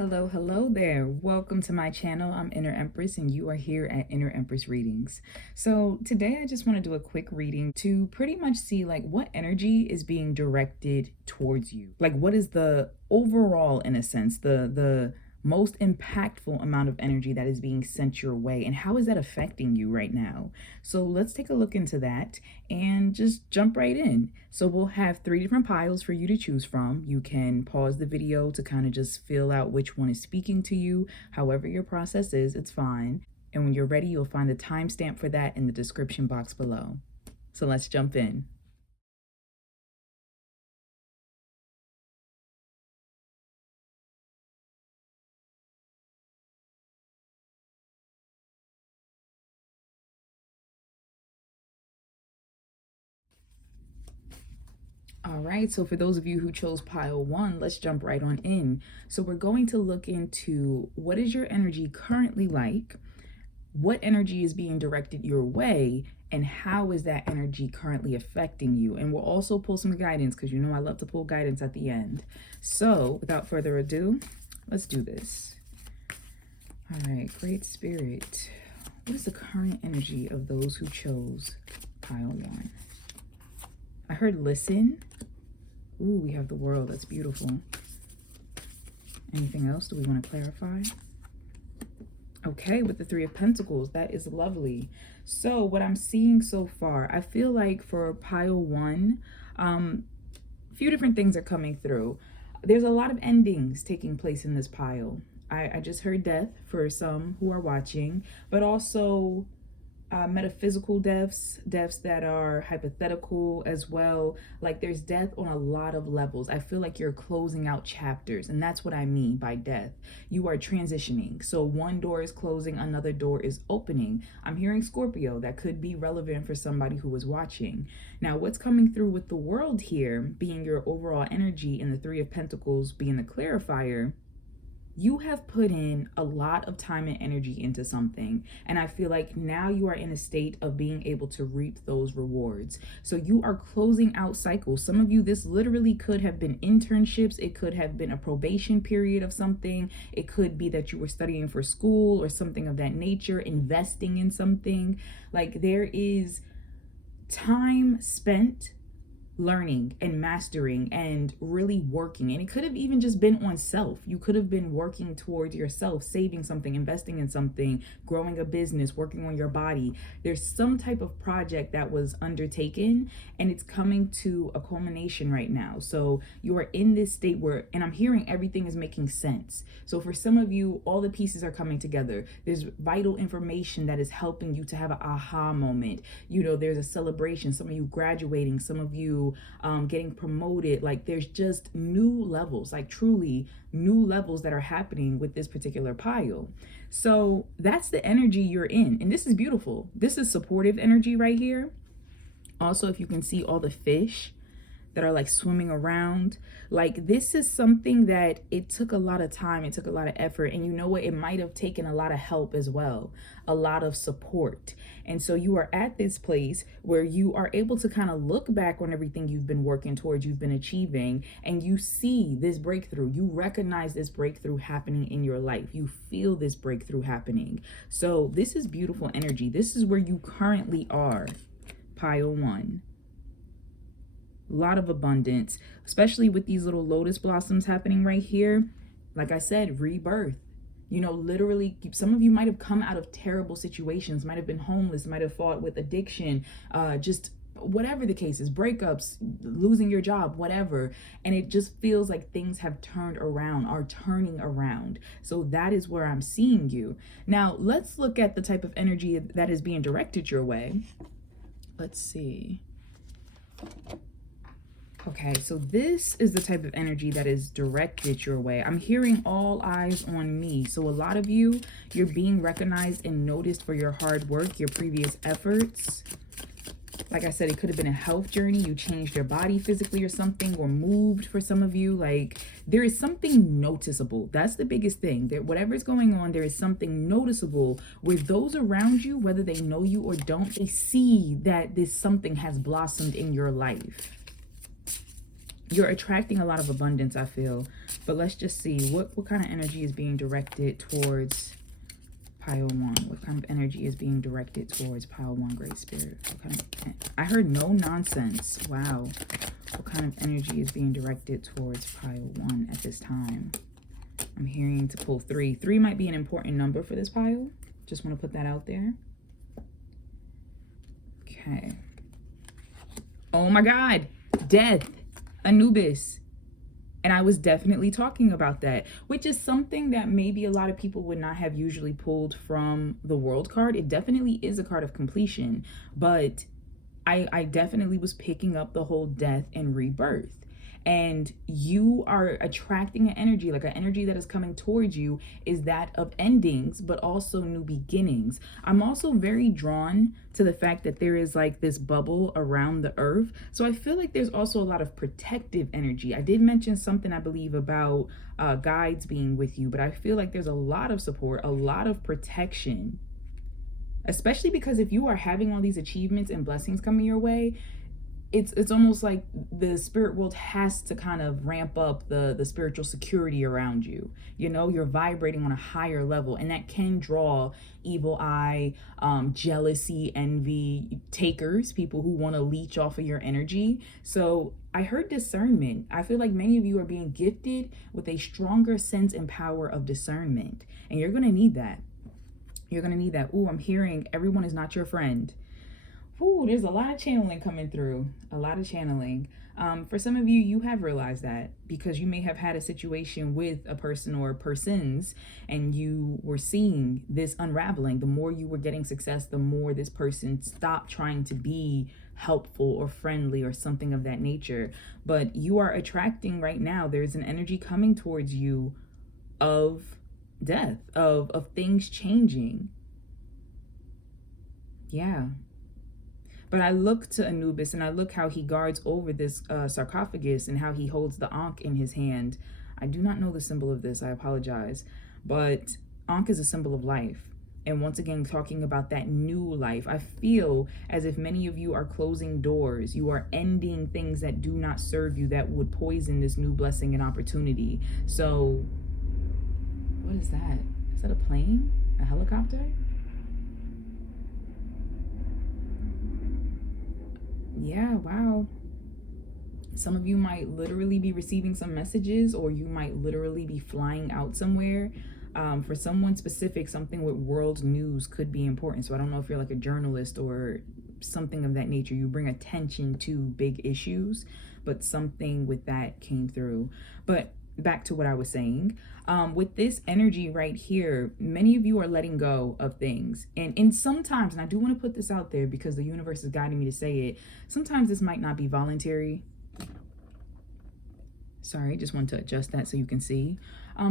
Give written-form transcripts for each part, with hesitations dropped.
Hello there. Welcome to my channel. I'm Inner Empress and you are here at Inner Empress Readings. So today I just want to do a quick reading to pretty much see like what energy is being directed towards you. Like what is the overall, in a sense, the most impactful amount of energy that is being sent your way, and how is that affecting you right now? So let's take a look into that and just jump right in. So we'll have 3 different piles for you to choose from. You can pause the video to kind of just feel out which one is speaking to you. However your process is, it's fine. And when you're ready, you'll find the timestamp for that in the description box below. So let's jump in. All right, so for those of you who chose pile 1, let's jump right on in. So we're going to look into what is your energy currently like, what energy is being directed your way, and how is that energy currently affecting you. And we'll also pull some guidance because you know I love to pull guidance at the end. So without further ado, let's do this. All right, Great Spirit, what is the current energy of those who chose pile 1? I heard listen. Ooh, we have the World. That's beautiful. Anything else do we want to clarify? Okay, with the 3 of Pentacles, that is lovely. So what I'm seeing so far, I feel like for pile 1, a few different things are coming through. There's a lot of endings taking place in this pile. I just heard death for some who are watching, but also metaphysical deaths that are hypothetical as well. Like there's death on a lot of levels. I feel like you're closing out chapters, and that's what I mean by death. You are transitioning. So one door is closing, another door is opening. I'm hearing Scorpio. That could be relevant for somebody who was watching. Now, what's coming through with the World here being your overall energy and the 3 of Pentacles being the clarifier, you have put in a lot of time and energy into something, and I feel like now you are in a state of being able to reap those rewards. So you are closing out cycles. Some of you, this literally could have been internships, it could have been a probation period of something, it could be that you were studying for school or something of that nature, investing in something. Like there is time spent learning and mastering and really working. And it could have even just been on self. You could have been working towards yourself, saving something, investing in something, growing a business, working on your body. There's some type of project that was undertaken and it's coming to a culmination right now. So you are in this state where, and I'm hearing everything is making sense. So for some of you, all the pieces are coming together. There's vital information that is helping you to have an aha moment. You know, there's a celebration, some of you graduating, some of you getting promoted. Like there's just new levels, like truly new levels that are happening with this particular pile. So that's the energy you're in, and this is beautiful. This is supportive energy right here. Also, if you can see all the fish that are like swimming around, like this is something that it took a lot of time, it took a lot of effort, and you know what, it might have taken a lot of help as well, a lot of support. And so you are at this place where you are able to kind of look back on everything you've been working towards, you've been achieving, and you see this breakthrough, you recognize this breakthrough happening in your life, you feel this breakthrough happening. So this is beautiful energy. This is where you currently are, pile 1. A lot of abundance, especially with these little lotus blossoms happening right here. Like I said, rebirth. You know, literally, some of you might have come out of terrible situations, might have been homeless, might have fought with addiction, just whatever the case is, breakups, losing your job, whatever. And it just feels like things have turned around, are turning around. So that is where I'm seeing you. Now, let's look at the type of energy that is being directed your way. Let's see. Okay, so this is the type of energy that is directed your way. I'm hearing all eyes on me. So a lot of you, you're being recognized and noticed for your hard work, your previous efforts. Like I said, it could have been a health journey. You changed your body physically or something, or moved for some of you. Like there is something noticeable. That's the biggest thing. That whatever is going on, there is something noticeable where those around you, whether they know you or don't, they see that this something has blossomed in your life. You're attracting a lot of abundance, I feel. But let's just see what kind of energy is being directed towards Pile 1. What kind of energy is being directed towards Pile 1, Great Spirit? What kind of, I heard no nonsense. Wow. What kind of energy is being directed towards Pile 1 at this time? I'm hearing to pull 3. 3 might be an important number for this pile. Just want to put that out there. Okay. Oh my God. Death. Anubis. And I was definitely talking about that, which is something that maybe a lot of people would not have usually pulled from the World card. It definitely is a card of completion, but I definitely was picking up the whole death and rebirth. And you are attracting an energy, like an energy that is coming towards you is that of endings, but also new beginnings. I'm also very drawn to the fact that there is like this bubble around the earth. So I feel like there's also a lot of protective energy. I did mention something, I believe, about guides being with you, but I feel like there's a lot of support, a lot of protection, especially because if you are having all these achievements and blessings coming your way, it's almost like the spirit world has to kind of ramp up the spiritual security around you. You know, you're vibrating on a higher level, and that can draw evil eye, jealousy, envy, takers, people who want to leech off of your energy. So I heard discernment. I feel like many of you are being gifted with a stronger sense and power of discernment, and you're going to need that. You're going to need that. Ooh, I'm hearing everyone is not your friend. Ooh, there's a lot of channeling coming through. A lot of channeling. For some of you, you have realized that because you may have had a situation with a person or persons and you were seeing this unraveling. The more you were getting success, the more this person stopped trying to be helpful or friendly or something of that nature. But you are attracting right now, there's an energy coming towards you of death, of things changing. Yeah. But I look to Anubis and I look how he guards over this sarcophagus and how he holds the Ankh in his hand. I do not know the symbol of this, I apologize. But Ankh is a symbol of life. And once again, talking about that new life, I feel as if many of you are closing doors. You are ending things that do not serve you, that would poison this new blessing and opportunity. So, what is that? Is that a plane? A helicopter? Yeah, wow. Some of you might literally be receiving some messages, or you might literally be flying out somewhere. For someone specific, something with world news could be important. So I don't know if you're like a journalist or something of that nature. You bring attention to big issues, but something with that came through. But back to what I was saying, with this energy right here, many of you are letting go of things, and sometimes, and I do want to put this out there because the universe is guiding me to say it, sometimes this might not be voluntary. Sorry, just want to adjust that so you can see.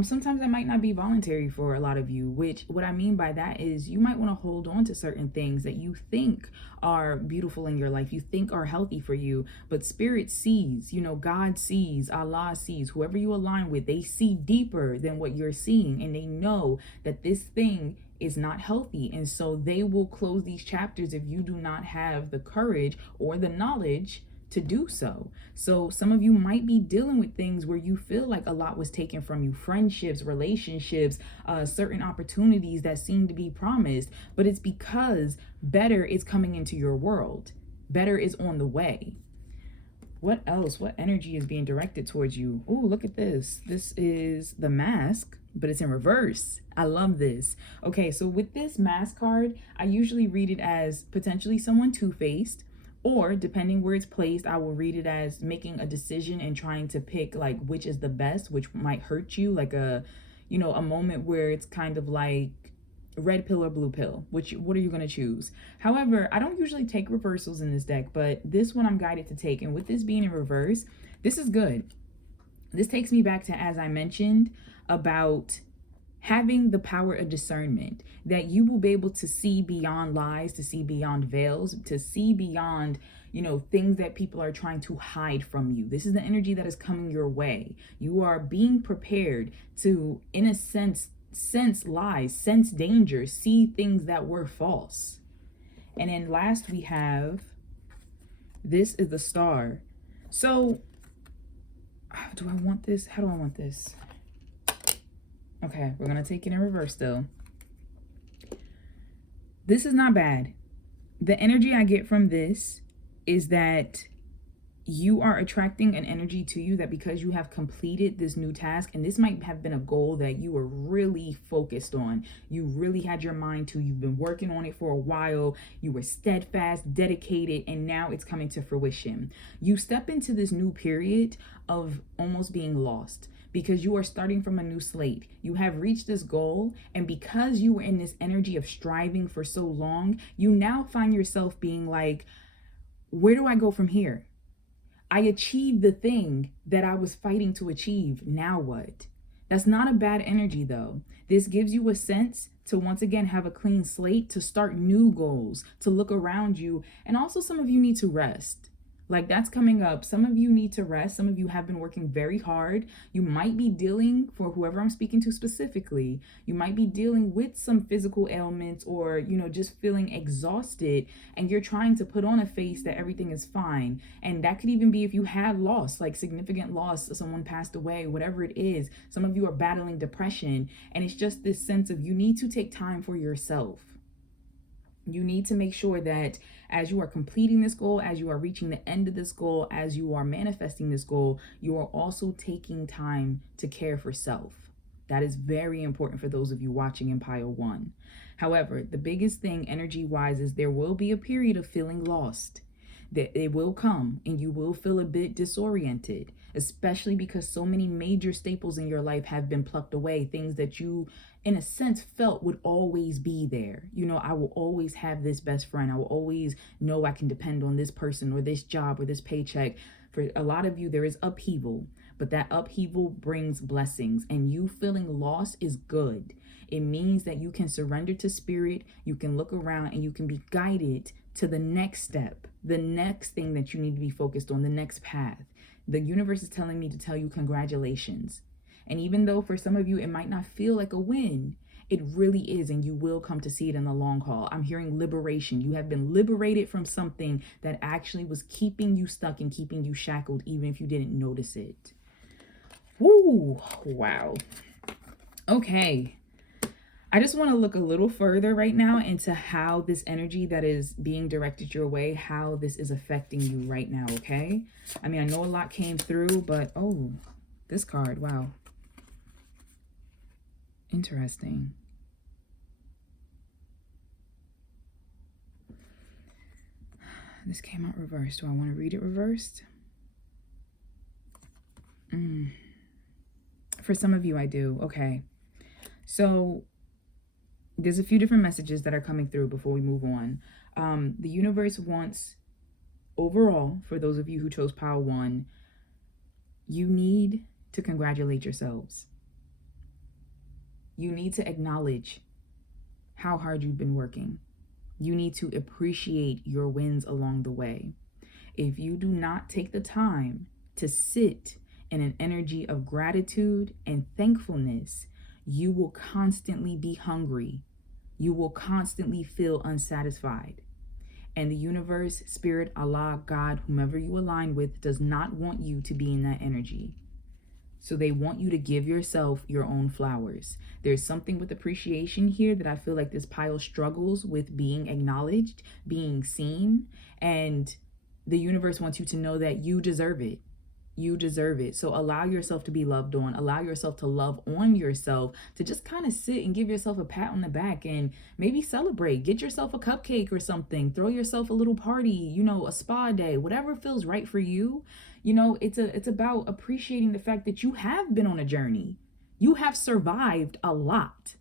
Sometimes that might not be voluntary for a lot of you, which what I mean by that is you might want to hold on to certain things that you think are beautiful in your life, you think are healthy for you, but spirit sees, you know, God sees, Allah sees, whoever you align with, they see deeper than what you're seeing, and they know that this thing is not healthy, and so they will close these chapters if you do not have the courage or the knowledge to do so. So some of you might be dealing with things where you feel like a lot was taken from you, friendships, relationships, certain opportunities that seem to be promised, but it's because better is coming into your world. Better is on the way. What else? What energy is being directed towards you? Oh, look at this. This is the Mask, but it's in reverse. I love this. Okay, so with this Mask card, I usually read it as potentially someone two-faced, or depending where it's placed, I will read it as making a decision and trying to pick like which is the best, which might hurt you, like a, you know, a moment where it's kind of like red pill or blue pill, what are you going to choose? However, I don't usually take reversals in this deck, but this one I'm guided to take. And with this being in reverse, this is good. This takes me back to, as I mentioned, about having the power of discernment, that you will be able to see beyond lies, to see beyond veils, to see beyond, you know, things that people are trying to hide from you. This is the energy that is coming your way. You are being prepared to, in a sense lies, sense danger, see things that were false. And then last we have, this is the Star. So Do I want this? How do I want this? Okay, we're going to take it in reverse though. This is not bad. The energy I get from this is that you are attracting an energy to you that because you have completed this new task, and this might have been a goal that you were really focused on, you really had your mind to, you've been working on it for a while, you were steadfast, dedicated, and now it's coming to fruition. You step into this new period of almost being lost because you are starting from a new slate. You have reached this goal, and because you were in this energy of striving for so long, you now find yourself being like, where do I go from here? I achieved the thing that I was fighting to achieve. Now what? That's not a bad energy though. This gives you a sense to once again have a clean slate, to start new goals, to look around you. And also some of you need to rest. Like that's coming up. Some of you need to rest. Some of you have been working very hard. You might be dealing, for whoever I'm speaking to specifically, you might be dealing with some physical ailments or, just feeling exhausted, and you're trying to put on a face that everything is fine. And that could even be if you had loss, like significant loss, someone passed away, whatever it is. Some of you are battling depression, and it's just this sense of you need to take time for yourself. You need to make sure that as you are completing this goal, as you are reaching the end of this goal, as you are manifesting this goal, you are also taking time to care for self. That is very important for those of you watching in pile 1. However, the biggest thing energy-wise is there will be a period of feeling lost. That it will come and you will feel a bit disoriented, especially because so many major staples in your life have been plucked away, things that you in a sense felt would always be there. I will always have this best friend. I will always know I can depend on this person or this job or this paycheck. For a lot of you, there is upheaval, but that upheaval brings blessings, and you feeling lost is good. It means that you can surrender to spirit, you can look around, and you can be guided to the next step, the next thing that you need to be focused on, the next path. The universe is telling me to tell you congratulations. And even though for some of you, it might not feel like a win, it really is, and you will come to see it in the long haul. I'm hearing liberation. You have been liberated from something that actually was keeping you stuck and keeping you shackled, even if you didn't notice it. Woo, wow. Okay. I just want to look a little further right now into how this energy that is being directed your way, how this is affecting you right now, okay? I mean, I know a lot came through, but oh, this card, wow. Interesting. This came out reversed. Do I want to read it reversed? For some of you, I do. Okay. So there's a few different messages that are coming through before we move on. The universe wants, overall, for those of you who chose pile 1, you need to congratulate yourselves. You need to acknowledge how hard you've been working. You need to appreciate your wins along the way. If you do not take the time to sit in an energy of gratitude and thankfulness, you will constantly be hungry. You will constantly feel unsatisfied. And the universe, spirit, Allah, God, whomever you align with, does not want you to be in that energy. So they want you to give yourself your own flowers. There's something with appreciation here that I feel like this pile struggles with being acknowledged, being seen, and the universe wants you to know that you deserve it. You deserve it. So allow yourself to be loved on. Allow yourself to love on yourself, to just kind of sit and give yourself a pat on the back and maybe celebrate. Get yourself a cupcake or something. Throw yourself a little party, a spa day, whatever feels right for you. It's about appreciating the fact that you have been on a journey. You have survived a lot.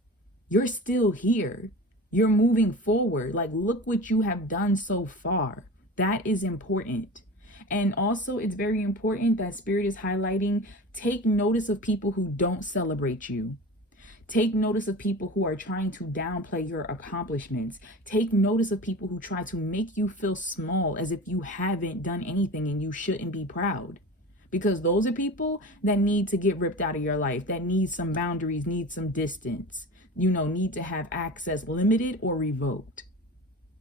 You're still here. You're moving forward. Like, look what you have done so far. That is important. And also, it's very important that Spirit is highlighting, take notice of people who don't celebrate you. Take notice of people who are trying to downplay your accomplishments. Take notice of people who try to make you feel small, as if you haven't done anything and you shouldn't be proud. Because those are people that need to get ripped out of your life, that need some boundaries, need some distance, need to have access limited or revoked.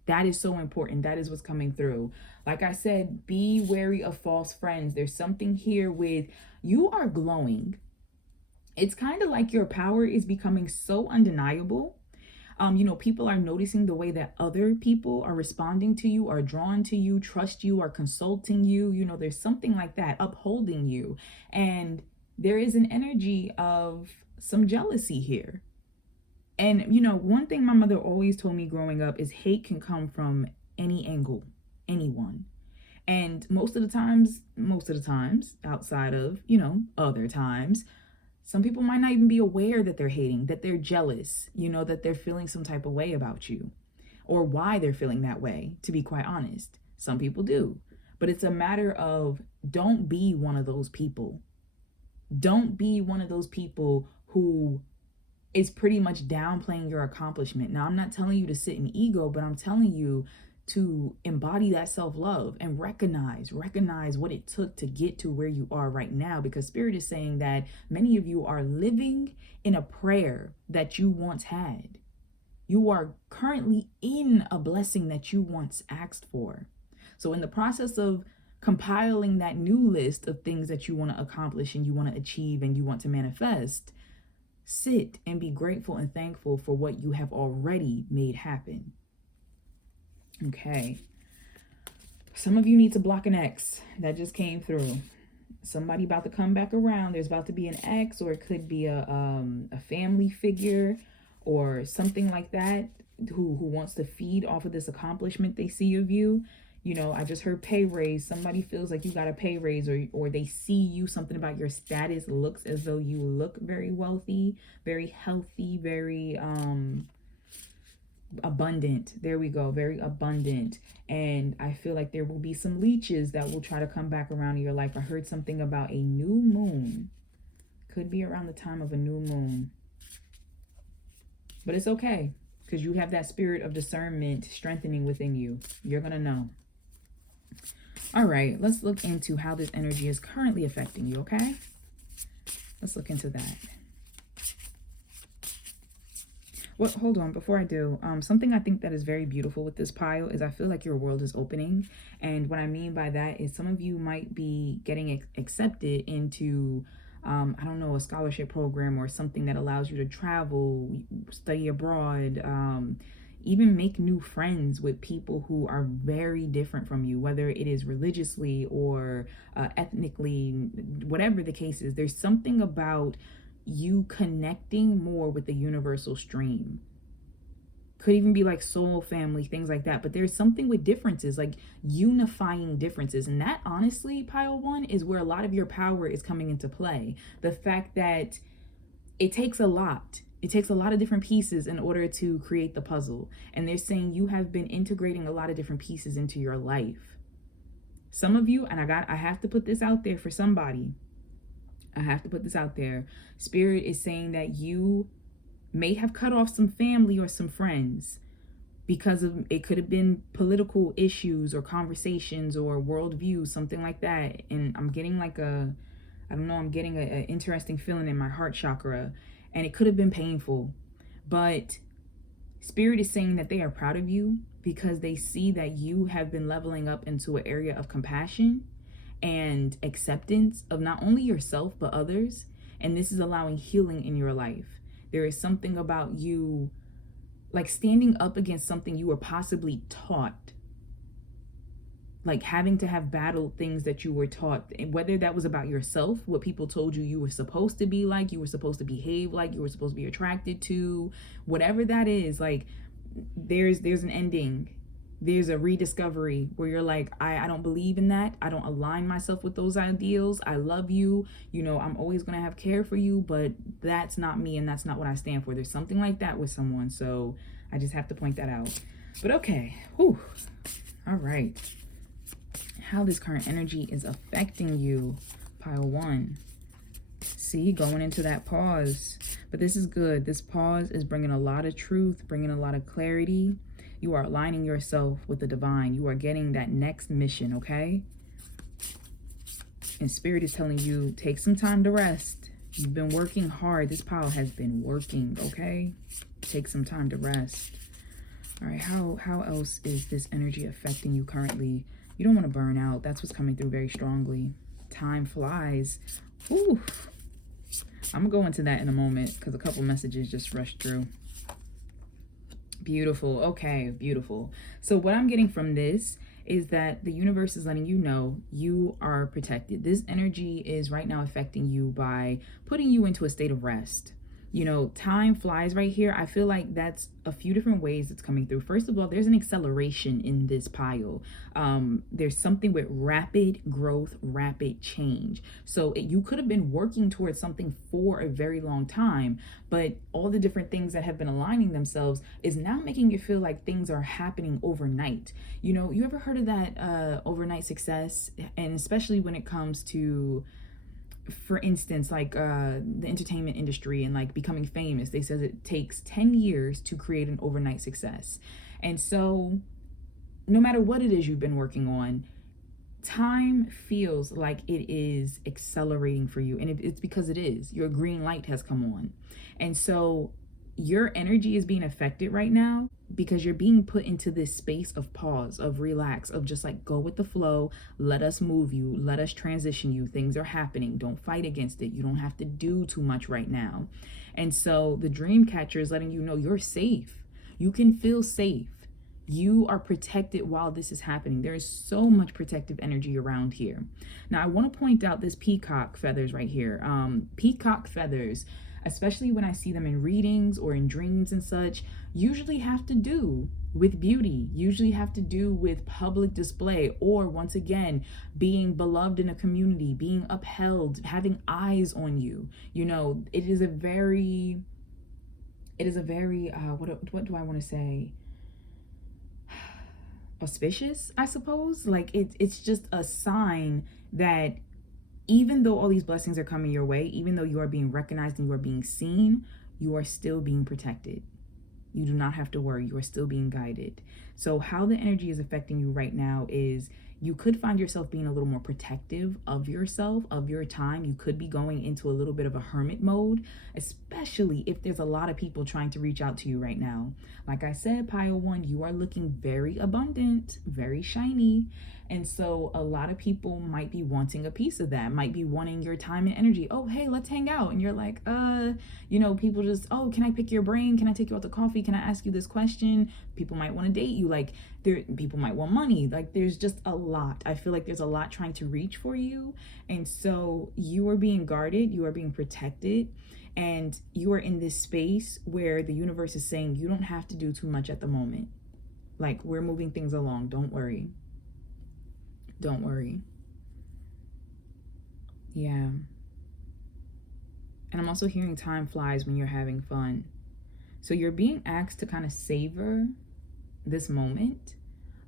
That is so important. That is what's coming through. Like I said, be wary of false friends. There's something here with you are glowing. It's kind of like your power is becoming so undeniable. People are noticing the way that other people are responding to you, are drawn to you, trust you, are consulting you. There's something like that upholding you. And there is an energy of some jealousy here. And, one thing my mother always told me growing up is hate can come from any angle, anyone. And most of the times, outside of, other times, some people might not even be aware that they're hating, that they're jealous, that they're feeling some type of way about you or why they're feeling that way, to be quite honest. Some people do. But it's a matter of don't be one of those people. Don't be one of those people who is pretty much downplaying your accomplishment. Now, I'm not telling you to sit in ego, but I'm telling you to embody that self-love and recognize what it took to get to where you are right now, because Spirit is saying that many of you are living in a prayer that you once had. You are currently in a blessing that you once asked for. So in the process of compiling that new list of things that you want to accomplish and you want to achieve and you want to manifest, sit and be grateful and thankful for what you have already made happen. Okay. Some of you need to block an ex. That just came through. Somebody about to come back around. There's about to be an ex, or it could be a family figure or something like that who wants to feed off of this accomplishment they see of you. I just heard pay raise. Somebody feels like you got a pay raise, or they see you, something about your status looks as though you look very wealthy, very healthy, very abundant. There we go. Very abundant. And I feel like there will be some leeches that will try to come back around in your life. I heard something about a new moon. Could be around the time of a new moon. But it's okay, because you have that spirit of discernment strengthening within you. You're going to know. All right, let's look into how this energy is currently affecting you, okay? Let's look into that. Well, hold on, before I do, something I think that is very beautiful with this pile is I feel like your world is opening. And what I mean by that is some of you might be getting accepted into, I don't know, a scholarship program or something that allows you to travel, study abroad, even make new friends with people who are very different from you, whether it is religiously or ethnically, whatever the case is. There's something about you connecting more with the universal stream. Could even be like soul family, things like that. But there's something with differences, like unifying differences. And that, honestly, pile one, is where a lot of your power is coming into play. The fact that it takes a lot. It takes a lot of different pieces in order to create the puzzle. And they're saying you have been integrating a lot of different pieces into your life. Some of you, and I have to put this out there for somebody. I have to put this out there. Spirit is saying that you may have cut off some family or some friends because of, it could have been political issues or conversations or worldview, something like that. And I'm getting like I'm getting an interesting feeling in my heart chakra. And it could have been painful. But Spirit is saying that they are proud of you because they see that you have been leveling up into an area of compassion and acceptance of not only yourself but others, and this is allowing healing in your life. There is something about you like standing up against something you were possibly taught, like having to have battled things that you were taught, whether that was about yourself, what people told you you were supposed to be like, you were supposed to behave like, you were supposed to be attracted to, whatever that is. Like there's an ending. There's a rediscovery where you're like, I don't believe in that. I don't align myself with those ideals. I love you. I'm always going to have care for you, but that's not me and that's not what I stand for. There's something like that with someone. So I just have to point that out. But okay. Whew. All right. How this current energy is affecting you, pile one. See, going into that pause. But this is good. This pause is bringing a lot of truth, bringing a lot of clarity. You are aligning yourself with the divine. You are getting that next mission, okay? And Spirit is telling you, take some time to rest. You've been working hard. This pile has been working, okay? Take some time to rest. All right, how else is this energy affecting you currently? You don't want to burn out. That's what's coming through very strongly. Time flies. Ooh. I'm going to go into that in a moment because a couple messages just rushed through. Beautiful. Okay, beautiful. So what I'm getting from this is that the universe is letting you know you are protected. This energy is right now affecting you by putting you into a state of rest. You know, time flies right here. I feel like that's a few different ways it's coming through. First of all, there's an acceleration in this pile. There's something with rapid growth, rapid change. So you could have been working towards something for a very long time, but all the different things that have been aligning themselves is now making it feel like things are happening overnight. You know, you ever heard of that overnight success? And especially when it comes to, for instance, like the entertainment industry and like becoming famous, they says it takes 10 years to create an overnight success. And so no matter what it is you've been working on, time feels like it is accelerating for you. And it's because it is. Your green light has come on. And so your energy is being affected right now because you're being put into this space of pause, of relax, of just like go with the flow. Let us move you. Let us transition you. Things are happening. Don't fight against it. You don't have to do too much right now. And so the dream catcher is letting you know you're safe. You can feel safe. You are protected while this is happening. There is so much protective energy around here. Now, I want to point out this peacock feathers right here. Peacock feathers, especially when I see them in readings or in dreams and such, usually have to do with beauty, usually have to do with public display, or once again, being beloved in a community, being upheld, having eyes on you. You know, it is a very, what do I want to say? Auspicious, I suppose. Like it's just a sign that even though all these blessings are coming your way, even though you are being recognized and you are being seen, you are still being protected. You do not have to worry. You are still being guided. So how the energy is affecting you right now is you could find yourself being a little more protective of yourself, of your time. You could be going into a little bit of a hermit mode, especially if there's a lot of people trying to reach out to you right now. Like I said, Pile 1, you are looking very abundant, very shiny. And so a lot of people might be wanting a piece of that, might be wanting your time and energy. Oh, hey, let's hang out. And you're like, you know, people just, oh, can I pick your brain? Can I take you out to coffee? Can I ask you this question? People might want to date you. Like people might want money. Like there's just a lot. I feel like there's a lot trying to reach for you. And so you are being guarded, you are being protected, and you are in this space where the universe is saying you don't have to do too much at the moment. Like we're moving things along. Don't worry. Don't worry. Yeah. And I'm also hearing time flies when you're having fun. So you're being asked to kind of savor this moment,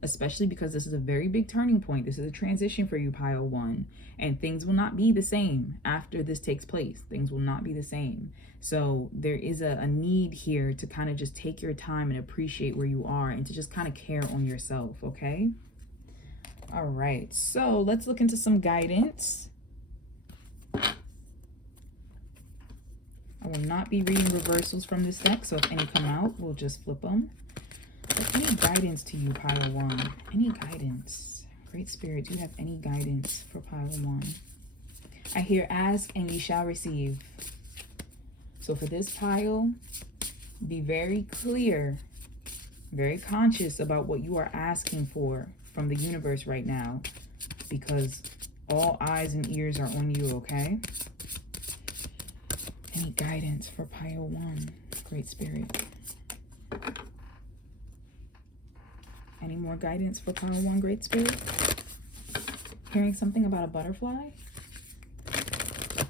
especially because this is a very big turning point. This is a transition for you, Pile 1. And things will not be the same after this takes place. Things will not be the same. So there is a need here to kind of just take your time and appreciate where you are and to just kind of care on yourself, okay? All right, so let's look into some guidance. I will not be reading reversals from this deck, so if any come out, we'll just flip them. But any guidance to you, Pile 1? Any guidance? Great Spirit, do you have any guidance for Pile 1? I hear ask and ye shall receive. So for this pile, be very clear, very conscious about what you are asking for from the universe right now, because all eyes and ears are on you, okay? Any guidance for Pile 1, Great Spirit? Any more guidance for Pile 1, Great Spirit? Hearing something about a butterfly?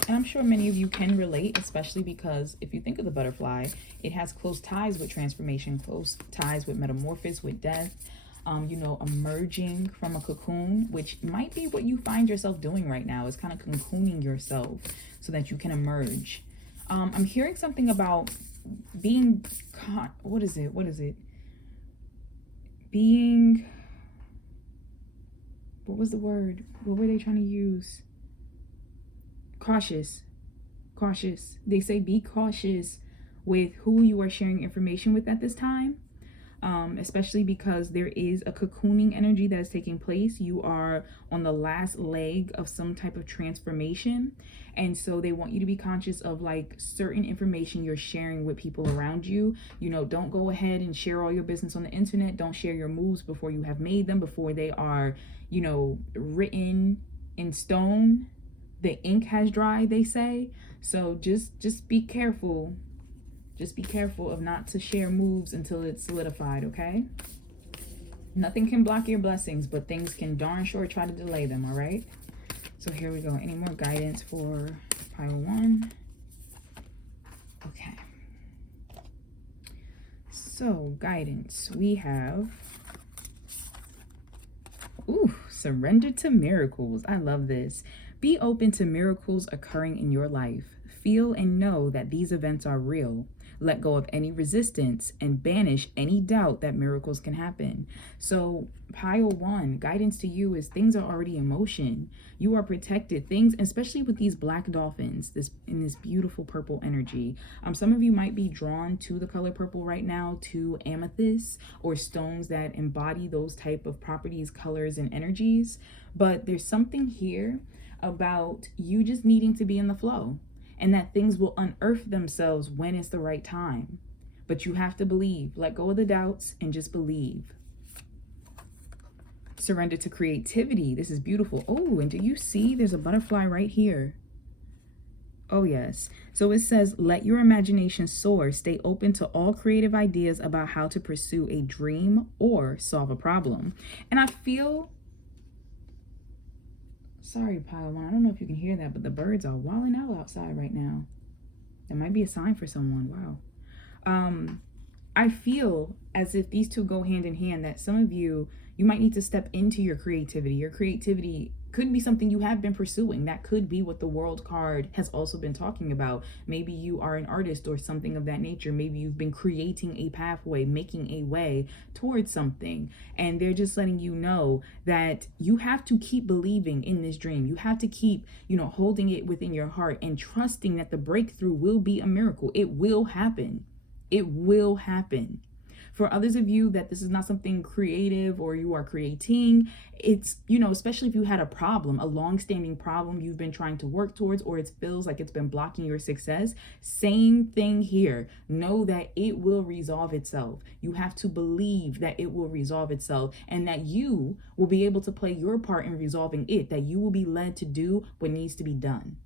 And I'm sure many of you can relate, especially because if you think of the butterfly, it has close ties with transformation, close ties with metamorphosis, with death, you know, emerging from a cocoon, which might be what you find yourself doing right now, is kind of cocooning yourself so that you can emerge. I'm hearing something about being caught. What is it? Being, what was the word? What were they trying to use? Cautious. They say be cautious with who you are sharing information with at this time. especially because there is a cocooning energy that is taking place. You are on the last leg of some type of transformation. And so they want you to be conscious of like certain information you're sharing with people around you. You know, don't go ahead and share all your business on the internet. Don't share your moves before you have made them, before they are, you know, written in stone. The ink has dried, they say. So just be careful. Just be careful of not to share moves until it's solidified, okay? Nothing can block your blessings, but things can darn sure try to delay them, all right? So here we go. Any more guidance for pile 1? Okay. So guidance, we have, surrender to miracles. I love this. Be open to miracles occurring in your life. Feel and know that these events are real. Let go of any resistance and banish any doubt that miracles can happen. So pile 1, guidance to you is things are already in motion. You are protected. Things, especially with these black dolphins, this beautiful purple energy. Some of you might be drawn to the color purple right now, to amethyst or stones that embody those type of properties, colors, and energies. But there's something here about you just needing to be in the flow, and that things will unearth themselves when it's the right time. But you have to believe. Let go of the doubts and just believe. Surrender to creativity. This is beautiful. Oh, and do you see there's a butterfly right here? Oh, yes. So it says, let your imagination soar. Stay open to all creative ideas about how to pursue a dream or solve a problem. And I feel... Sorry, pile 1. I don't know if you can hear that, but the birds are wilding out outside right now. That might be a sign for someone. Wow. I feel as if these two go hand in hand, that some of you might need to step into your creativity. Your creativity could be something you have been pursuing. That could be what the World card has also been talking about. Maybe you are an artist or something of that nature. Maybe you've been creating a pathway, making a way towards something. And they're just letting you know that you have to keep believing in this dream. You have to keep, holding it within your heart and trusting that the breakthrough will be a miracle. It will happen. It will happen. For others of you that this is not something creative or you are creating, it's, especially if you had a problem, a long-standing problem you've been trying to work towards, or it feels like it's been blocking your success, same thing here. Know that it will resolve itself. You have to believe that it will resolve itself, and that you will be able to play your part in resolving it, that you will be led to do what needs to be done.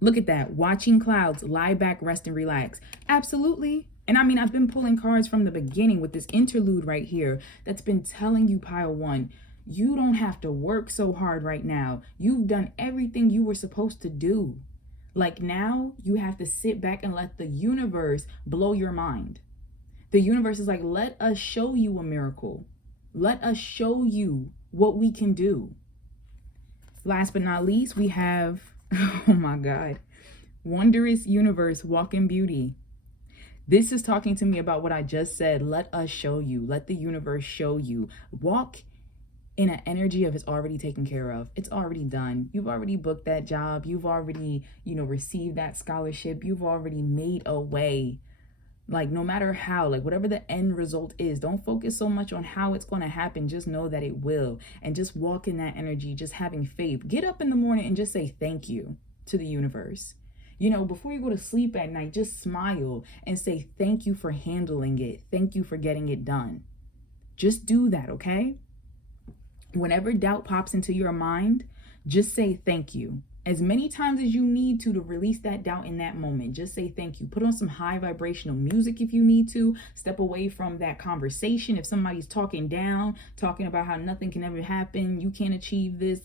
Look at that. Watching clouds, lie back, rest, and relax. Absolutely. And I mean, I've been pulling cards from the beginning with this interlude right here that's been telling you, pile 1, you don't have to work so hard right now. You've done everything you were supposed to do. Like, now you have to sit back and let the universe blow your mind. The universe is like, let us show you a miracle. Let us show you what we can do. Last but not least, we have... oh my God. Wondrous universe, walk in beauty. This is talking to me about what I just said. Let us show you. Let the universe show you. Walk in an energy of it's already taken care of. It's already done. You've already booked that job. You've already, received that scholarship. You've already made a way. Like, no matter how, like whatever the end result is, don't focus so much on how it's going to happen. Just know that it will. And just walk in that energy, just having faith. Get up in the morning and just say thank you to the universe. Before you go to sleep at night, just smile and say thank you for handling it. Thank you for getting it done. Just do that, okay? Whenever doubt pops into your mind, just say thank you. As many times as you need to release that doubt in that moment. Just say thank you. Put on some high vibrational music if you need to. Step away from that conversation. If somebody's talking down, talking about how nothing can ever happen, you can't achieve this,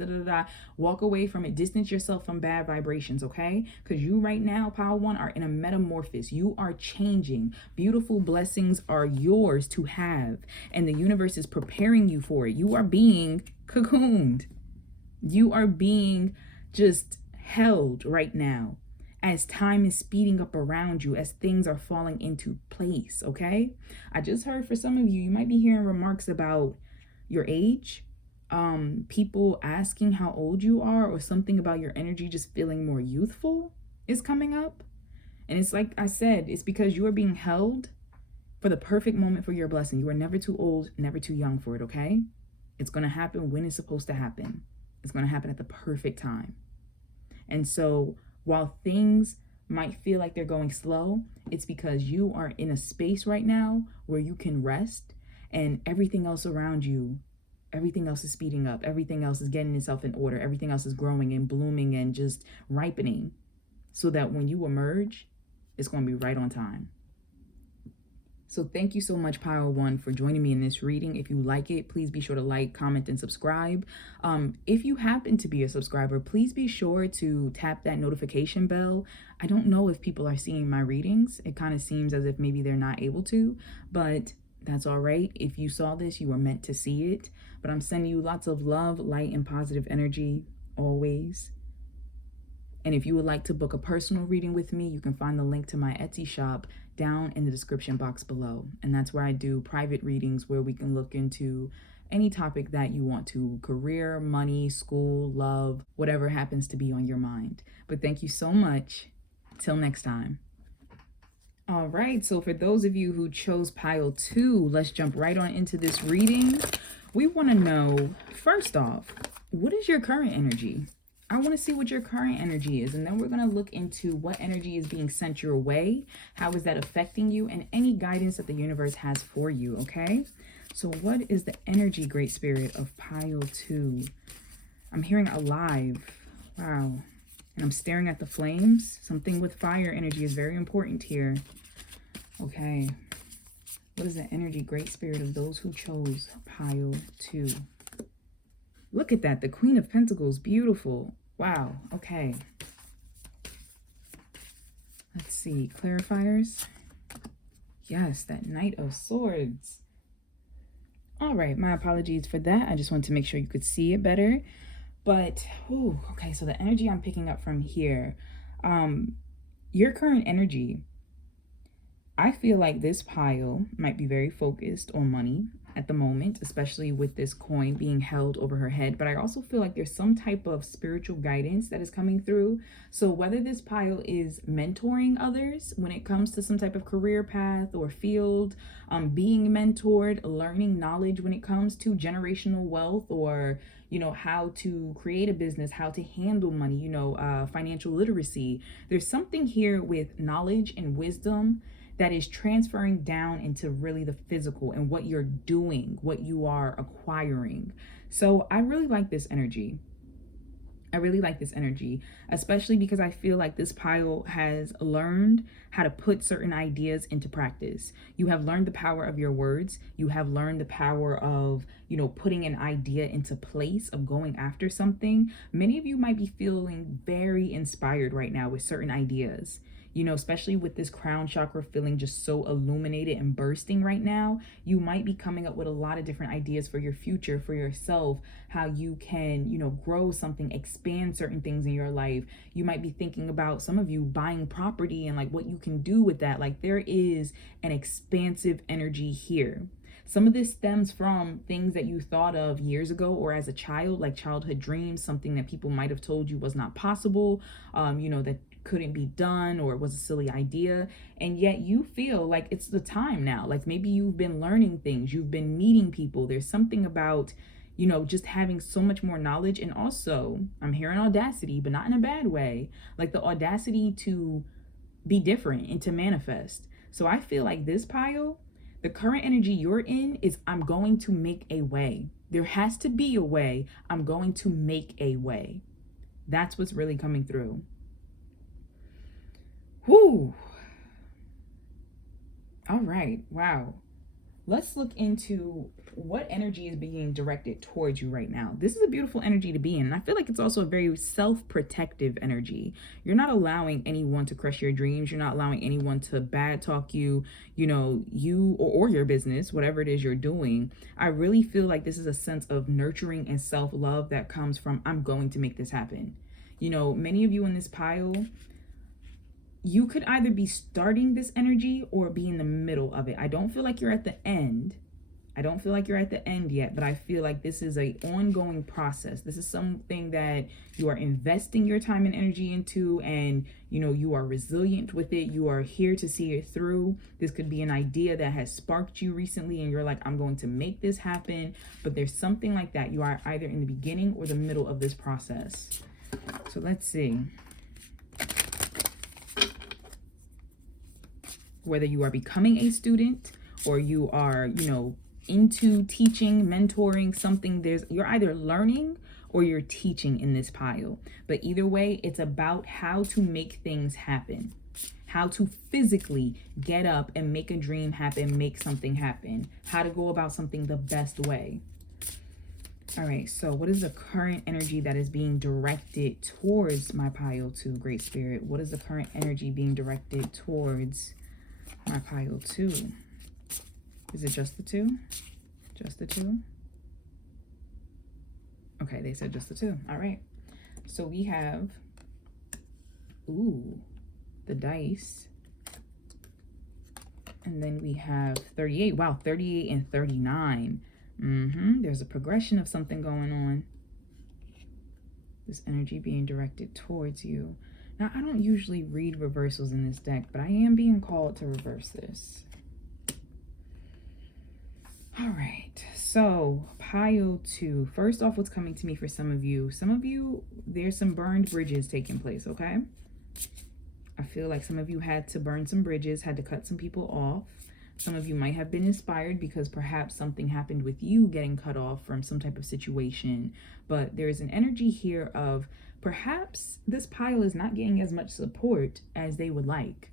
walk away from it. Distance yourself from bad vibrations, okay? Because you right now, pile 1, are in a metamorphosis. You are changing. Beautiful blessings are yours to have. And the universe is preparing you for it. You are being cocooned. You are being just held right now as time is speeding up around you, as things are falling into place, okay? I just heard for some of you, you might be hearing remarks about your age, people asking how old you are, or something about your energy just feeling more youthful is coming up. And it's like I said, it's because you are being held for the perfect moment for your blessing. You are never too old, never too young for it, okay? It's going to happen when it's supposed to happen. It's going to happen at the perfect time. And so while things might feel like they're going slow, it's because you are in a space right now where you can rest, and everything else around you, everything else is speeding up. Everything else is getting itself in order. Everything else is growing and blooming and just ripening, so that when you emerge, it's going to be right on time. So thank you so much, Pile 1, for joining me in this reading. If you like it, please be sure to like, comment, and subscribe. If you happen to be a subscriber, please be sure to tap that notification bell. I don't know if people are seeing my readings. It kind of seems as if maybe they're not able to, but that's all right. If you saw this, you were meant to see it. But I'm sending you lots of love, light, and positive energy always. And if you would like to book a personal reading with me, you can find the link to my Etsy shop down in the description box below. And that's where I do private readings where we can look into any topic that you want to: career, money, school, love, whatever happens to be on your mind. But thank you so much. Till next time. All right, so for those of you who chose pile 2, let's jump right on into this reading. We want to know, first off, what is your current energy? I want to see what your current energy is, and then we're going to look into what energy is being sent your way, how is that affecting you, and any guidance that the universe has for you, okay? So what is the energy, Great Spirit, of pile 2? I'm hearing alive. Wow. And I'm staring at the flames. Something with fire energy is very important here. Okay. What is the energy, Great Spirit, of those who chose pile 2? Look at that. The Queen of Pentacles. Beautiful. Wow. Okay. Let's see. Clarifiers. Yes, that Knight of Swords. All right. My apologies for that. I just wanted to make sure you could see it better. But, ooh, okay. So the energy I'm picking up from here, your current energy, I feel like this pile might be very focused on money at the moment, especially with this coin being held over her head. But I also feel like there's some type of spiritual guidance that is coming through. So whether this pile is mentoring others when it comes to some type of career path or field, being mentored, learning knowledge when it comes to generational wealth, or, you know, how to create a business, how to handle money, you know, financial literacy. There's something here with knowledge and wisdom that is transferring down into really the physical and what you're doing, what you are acquiring. So I really like this energy. I really like this energy, especially because I feel like this pile has learned how to put certain ideas into practice. You have learned the power of your words. You have learned the power of, you know, putting an idea into place, of going after something. Many of you might be feeling very inspired right now with certain ideas. You know, especially with this crown chakra feeling just so illuminated and bursting right now, you might be coming up with a lot of different ideas for your future, for yourself, how you can, you know, grow something, expand certain things in your life. You might be thinking about, some of you, buying property and like what you can do with that. Like, there is an expansive energy here. Some of this stems from things that you thought of years ago or as a child, like childhood dreams, something that people might have told you was not possible, you know, that couldn't be done, or it was a silly idea, and yet you feel like it's the time now. Like, maybe you've been learning things, you've been meeting people. There's something about, you know, just having so much more knowledge. And also, I'm hearing audacity, but not in a bad way, like the audacity to be different and to manifest. So I feel like this pile, the current energy you're in is, I'm going to make a way. There has to be a way. I'm going to make a way. That's what's really coming through. Whew. All right. Wow. Let's look into what energy is being directed towards you right now. This is a beautiful energy to be in. And I feel like it's also a very self-protective energy. You're not allowing anyone to crush your dreams. You're not allowing anyone to bad talk you, you know, you or your business, whatever it is you're doing. I really feel like this is a sense of nurturing and self-love that comes from, I'm going to make this happen. You know, many of you in this pile, you could either be starting this energy or be in the middle of it. I don't feel like you're at the end. I don't feel like you're at the end yet, but I feel like this is an ongoing process. This is something that you are investing your time and energy into, and you are resilient with it. You are here to see it through. This could be an idea that has sparked you recently and you're like, I'm going to make this happen. But there's something like that. You are either in the beginning or the middle of this process. So let's see. Whether you are becoming a student or you are, into teaching, mentoring, something, you're either learning or you're teaching in this pile. But either way, it's about how to make things happen, how to physically get up and make a dream happen, make something happen, how to go about something the best way. All right, so what is the current energy that is being directed towards my pile 2, Great Spirit? What is the current energy being directed towards my pile 2? Is it just the 2? Just the 2? Okay, they said just the 2. All right. So we have, the dice. And then we have 38. Wow, 38 and 39. There's a progression of something going on. This energy being directed towards you. Now, I don't usually read reversals in this deck, but I am being called to reverse this. All right, so pile 2. First off, what's coming to me for some of you, there's some burned bridges taking place, okay? I feel like some of you had to burn some bridges, had to cut some people off. Some of you might have been inspired because perhaps something happened with you getting cut off from some type of situation. But there's an energy here of perhaps this pile is not getting as much support as they would like.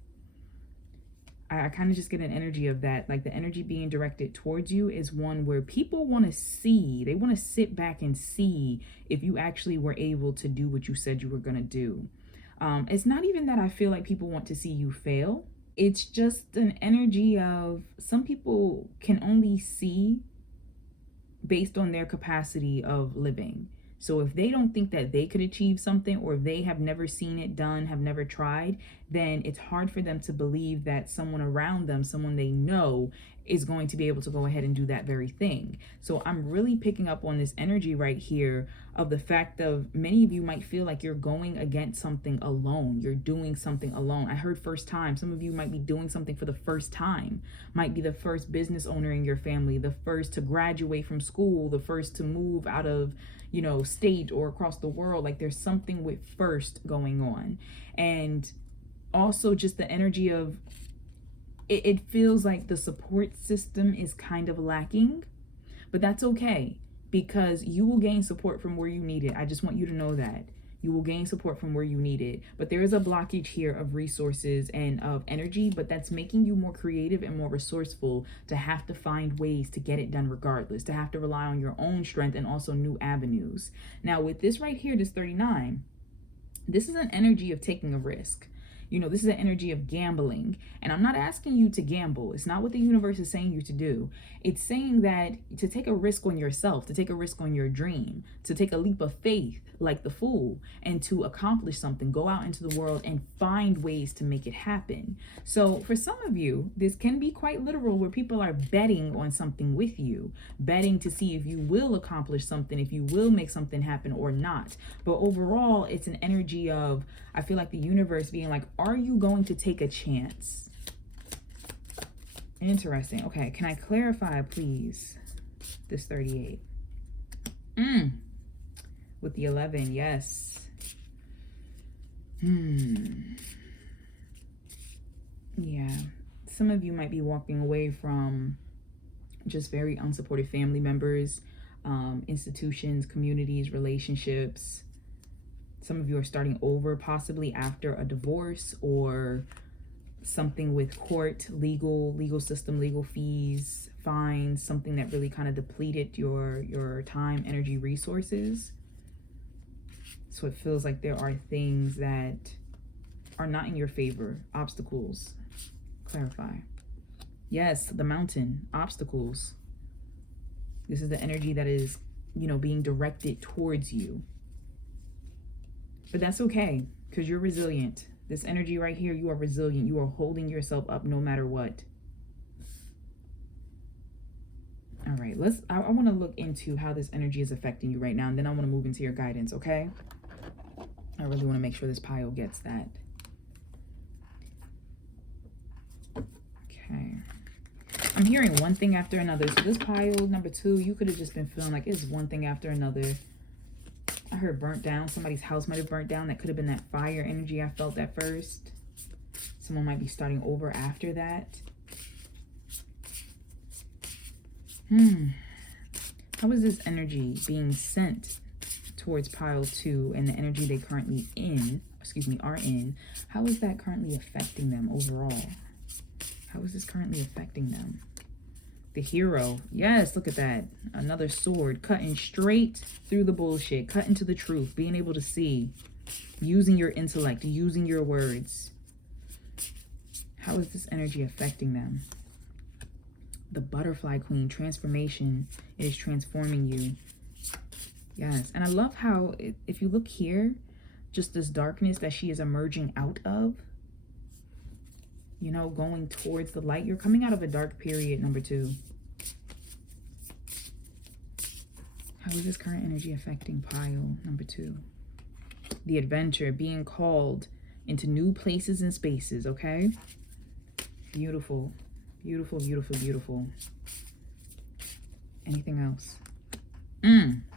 I kind of just get an energy of that. Like the energy being directed towards you is one where people want to see, they want to sit back and see if you actually were able to do what you said you were going to do. It's not even that I feel like people want to see you fail. It's just an energy of some people can only see based on their capacity of living. So if they don't think that they could achieve something, or they have never seen it done, have never tried, then it's hard for them to believe that someone around them, someone they know, is going to be able to go ahead and do that very thing. So I'm really picking up on this energy right here of the fact of many of you might feel like you're going against something alone. You're doing something alone. I heard first time. Some of you might be doing something for the first time. Might be the first business owner in your family, the first to graduate from school, the first to move out of, state or across the world. Like there's something with first going on. And also just the energy of it feels like the support system is kind of lacking, but that's okay because you will gain support from where you need it. I just want you to know that you will gain support from where you need it. But there is a blockage here of resources and of energy, but that's making you more creative and more resourceful to have to find ways to get it done regardless, to have to rely on your own strength and also new avenues. Now with this right here, this 39, this is an energy of taking a risk. This is an energy of gambling. And I'm not asking you to gamble. It's not what the universe is saying you to do. It's saying that to take a risk on yourself, to take a risk on your dream, to take a leap of faith like the fool, and to accomplish something, go out into the world and find ways to make it happen. So for some of you, this can be quite literal where people are betting on something with you, betting to see if you will accomplish something, if you will make something happen or not. But overall, it's an energy of, I feel like the universe being like, are you going to take a chance? Interesting. Okay, can I clarify, please, this 38? With the 11, yes. Yeah. Some of you might be walking away from just very unsupportive family members, institutions, communities, relationships. Some of you are starting over possibly after a divorce or something with court, legal system, legal fees, fines, something that really kind of depleted your time, energy, resources. So it feels like there are things that are not in your favor, obstacles. Clarify. Yes, the mountain, obstacles. This is the energy that is, being directed towards you. But that's okay, because you're resilient. This energy right here, you are resilient. You are holding yourself up no matter what. All right, I want to look into how this energy is affecting you right now, and then I want to move into your guidance, okay? I really want to make sure this pile gets that. Okay. I'm hearing one thing after another. So this pile number 2, you could have just been feeling like it's one thing after another. I heard burnt down. Somebody's house might have burnt down. That could have been that fire energy I felt at first. Someone might be starting over after that. How is this energy being sent towards pile 2 and the energy they currently are in? How is that currently affecting them overall? How is this currently affecting them? The hero. Yes, look at that. Another sword cutting straight through the bullshit, cutting to the truth, being able to see, using your intellect, using your words. How is this energy affecting them? The butterfly queen, transformation. It is transforming you. Yes, and I love how, if you look here, just this darkness that she is emerging out of, you know, going towards the light. You're coming out of a dark period, number 2. How is this current energy affecting pile number 2? The adventure, being called into new places and spaces, okay? Beautiful, beautiful, beautiful, beautiful. Anything else?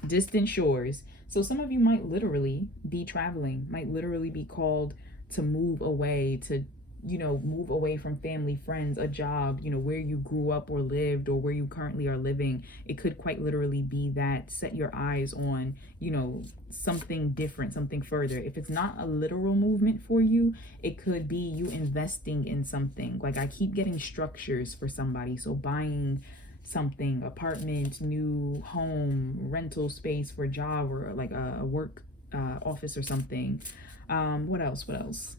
Distant shores. So some of you might literally be traveling, might literally be called to move away, to, you know, move away from family, friends, a job, you know, where you grew up or lived or where you currently are living. It could quite literally be that. Set your eyes on, you know, something different, something further. If it's not a literal movement for you, it could be you investing in something. Like I keep getting structures for somebody. So buying something, apartment, new home, rental space for a job or like a work office or something. What else?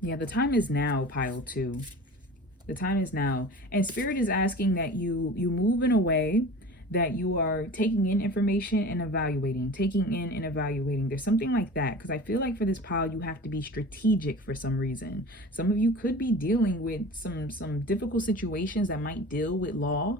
Yeah, the time is now, pile 2. The time is now. And Spirit is asking that you move in a way that you are taking in information and evaluating. There's something like that. Because I feel like for this pile, you have to be strategic for some reason. Some of you could be dealing with some difficult situations that might deal with law.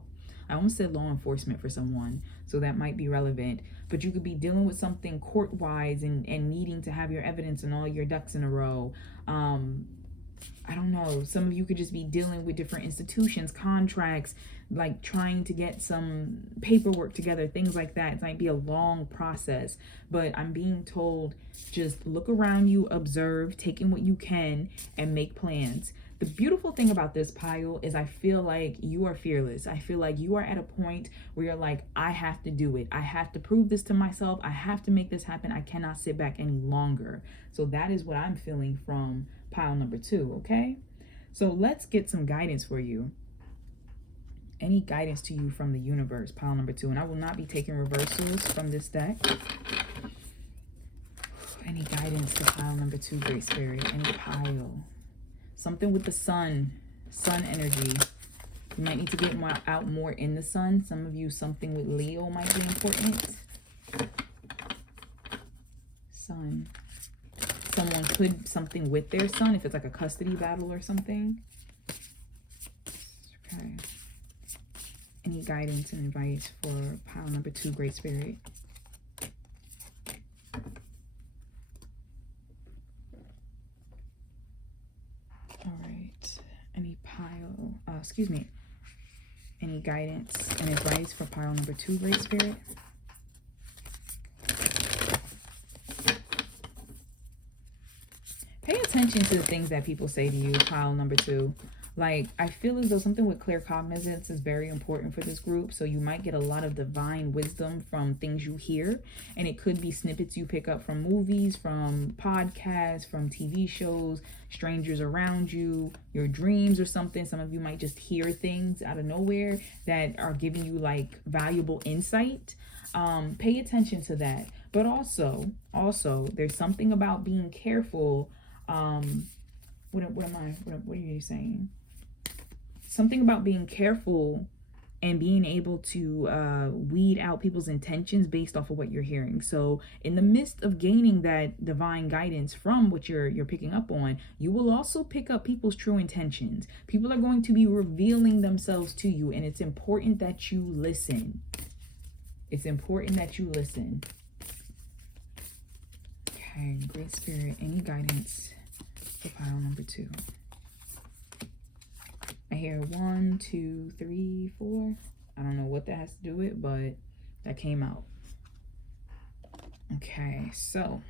I almost said law enforcement for someone, so that might be relevant. But you could be dealing with something court-wise and needing to have your evidence and all your ducks in a row. I don't know. Some of you could just be dealing with different institutions, contracts, like trying to get some paperwork together, things like that. It might be a long process, but I'm being told just look around you, observe, take in what you can, and make plans. The beautiful thing about this pile is I feel like you are fearless. I feel like you are at a point where you're like, I have to do it. I have to prove this to myself. I have to make this happen. I cannot sit back any longer. So that is what I'm feeling from pile number 2, okay? So let's get some guidance for you. Any guidance to you from the universe, pile number 2. And I will not be taking reversals from this deck. Any guidance to pile number 2, Great Spirit? Any pile? Something with the sun energy. You might need to get out more in the sun. Some of you, something with Leo might be important. Sun. Someone could something with their son, if it's like a custody battle or something. Okay. Any guidance and advice for pile number 2, Great Spirit? All right. Any pile, any guidance and advice for pile number 2, Great Spirit? Pay attention to the things that people say to you, pile number 2. Like, I feel as though something with claircognizance is very important for this group. So you might get a lot of divine wisdom from things you hear. And it could be snippets you pick up from movies, from podcasts, from TV shows, strangers around you, your dreams or something. Some of you might just hear things out of nowhere that are giving you like valuable insight. Pay attention to that. But also, there's something about being careful. What are you saying? Something about being careful and being able to weed out people's intentions based off of what you're hearing. So in the midst of gaining that divine guidance from what you're picking up on, you will also pick up people's true intentions. People are going to be revealing themselves to you, and it's important that you listen. It's important that you listen. Okay, Great Spirit, any guidance for pile number 2? I hear 1, 2, 3, 4. I don't know what that has to do with, but that came out. Okay, so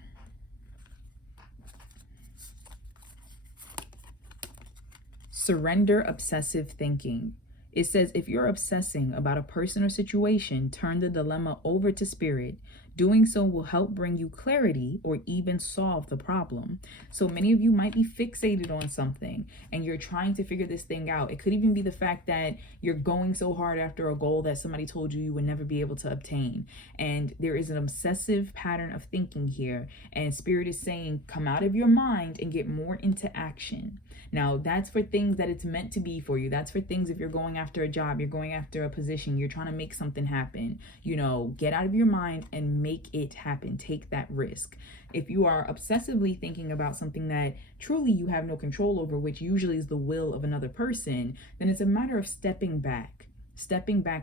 surrender obsessive thinking. It says if you're obsessing about a person or situation, turn the dilemma over to spirit. Doing so will help bring you clarity or even solve the problem. So many of you might be fixated on something and you're trying to figure this thing out. It could even be the fact that you're going so hard after a goal that somebody told you you would never be able to obtain. And there is an obsessive pattern of thinking here. And spirit is saying, come out of your mind and get more into action. Now, that's for things that it's meant to be for you. That's for things if you're going after a job, you're going after a position, you're trying to make something happen. You know, get out of your mind and make it happen. Take that risk. If you are obsessively thinking about something that truly you have no control over, which usually is the will of another person, then it's a matter of stepping back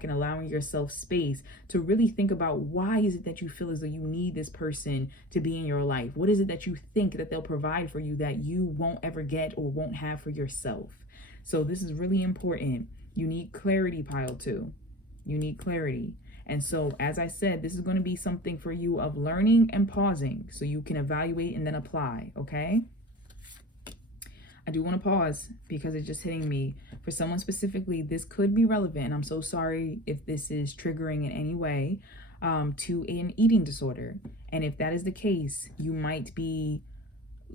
and allowing yourself space to really think about why is it that you feel as though you need this person to be in your life? What is it that you think that they'll provide for you that you won't ever get or won't have for yourself? So this is really important. You need clarity, pile 2. You need clarity. And so, as I said, this is going to be something for you of learning and pausing so you can evaluate and then apply, okay? I do want to pause because it's just hitting me. For someone specifically, this could be relevant. And I'm so sorry if this is triggering in any way to an eating disorder. And if that is the case, you might be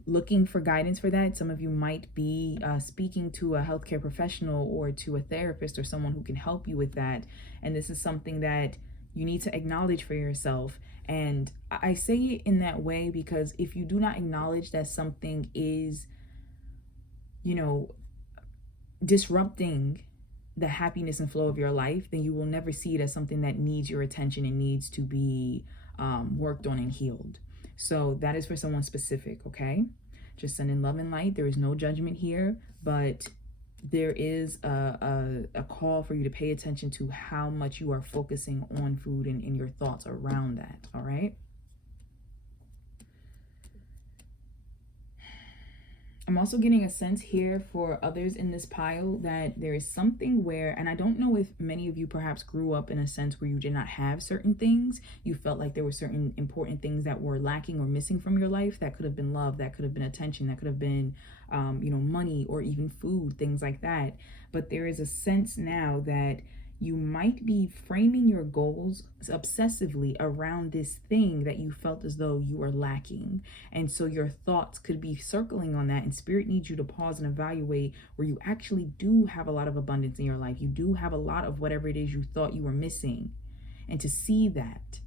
looking for guidance for that. Some of you might be speaking to a healthcare professional or to a therapist or someone who can help you with that. And this is something that you need to acknowledge for yourself. And I say it in that way because if you do not acknowledge that something is, you know, disrupting the happiness and flow of your life, then you will never see it as something that needs your attention and needs to be worked on and healed. So that is for someone specific, okay? Just sending love and light. There is no judgment here, but there is a call for you to pay attention to how much you are focusing on food and in your thoughts around that, all right? I'm also getting a sense here for others in this pile that there is something where, and I don't know if many of you perhaps grew up in a sense where you did not have certain things. You felt like there were certain important things that were lacking or missing from your life. That could have been love, that could have been attention, that could have been, money or even food, things like that. But there is a sense now that you might be framing your goals obsessively around this thing that you felt as though you were lacking. And so your thoughts could be circling on that, and spirit needs you to pause and evaluate where you actually do have a lot of abundance in your life. You do have a lot of whatever it is you thought you were missing, and to see that.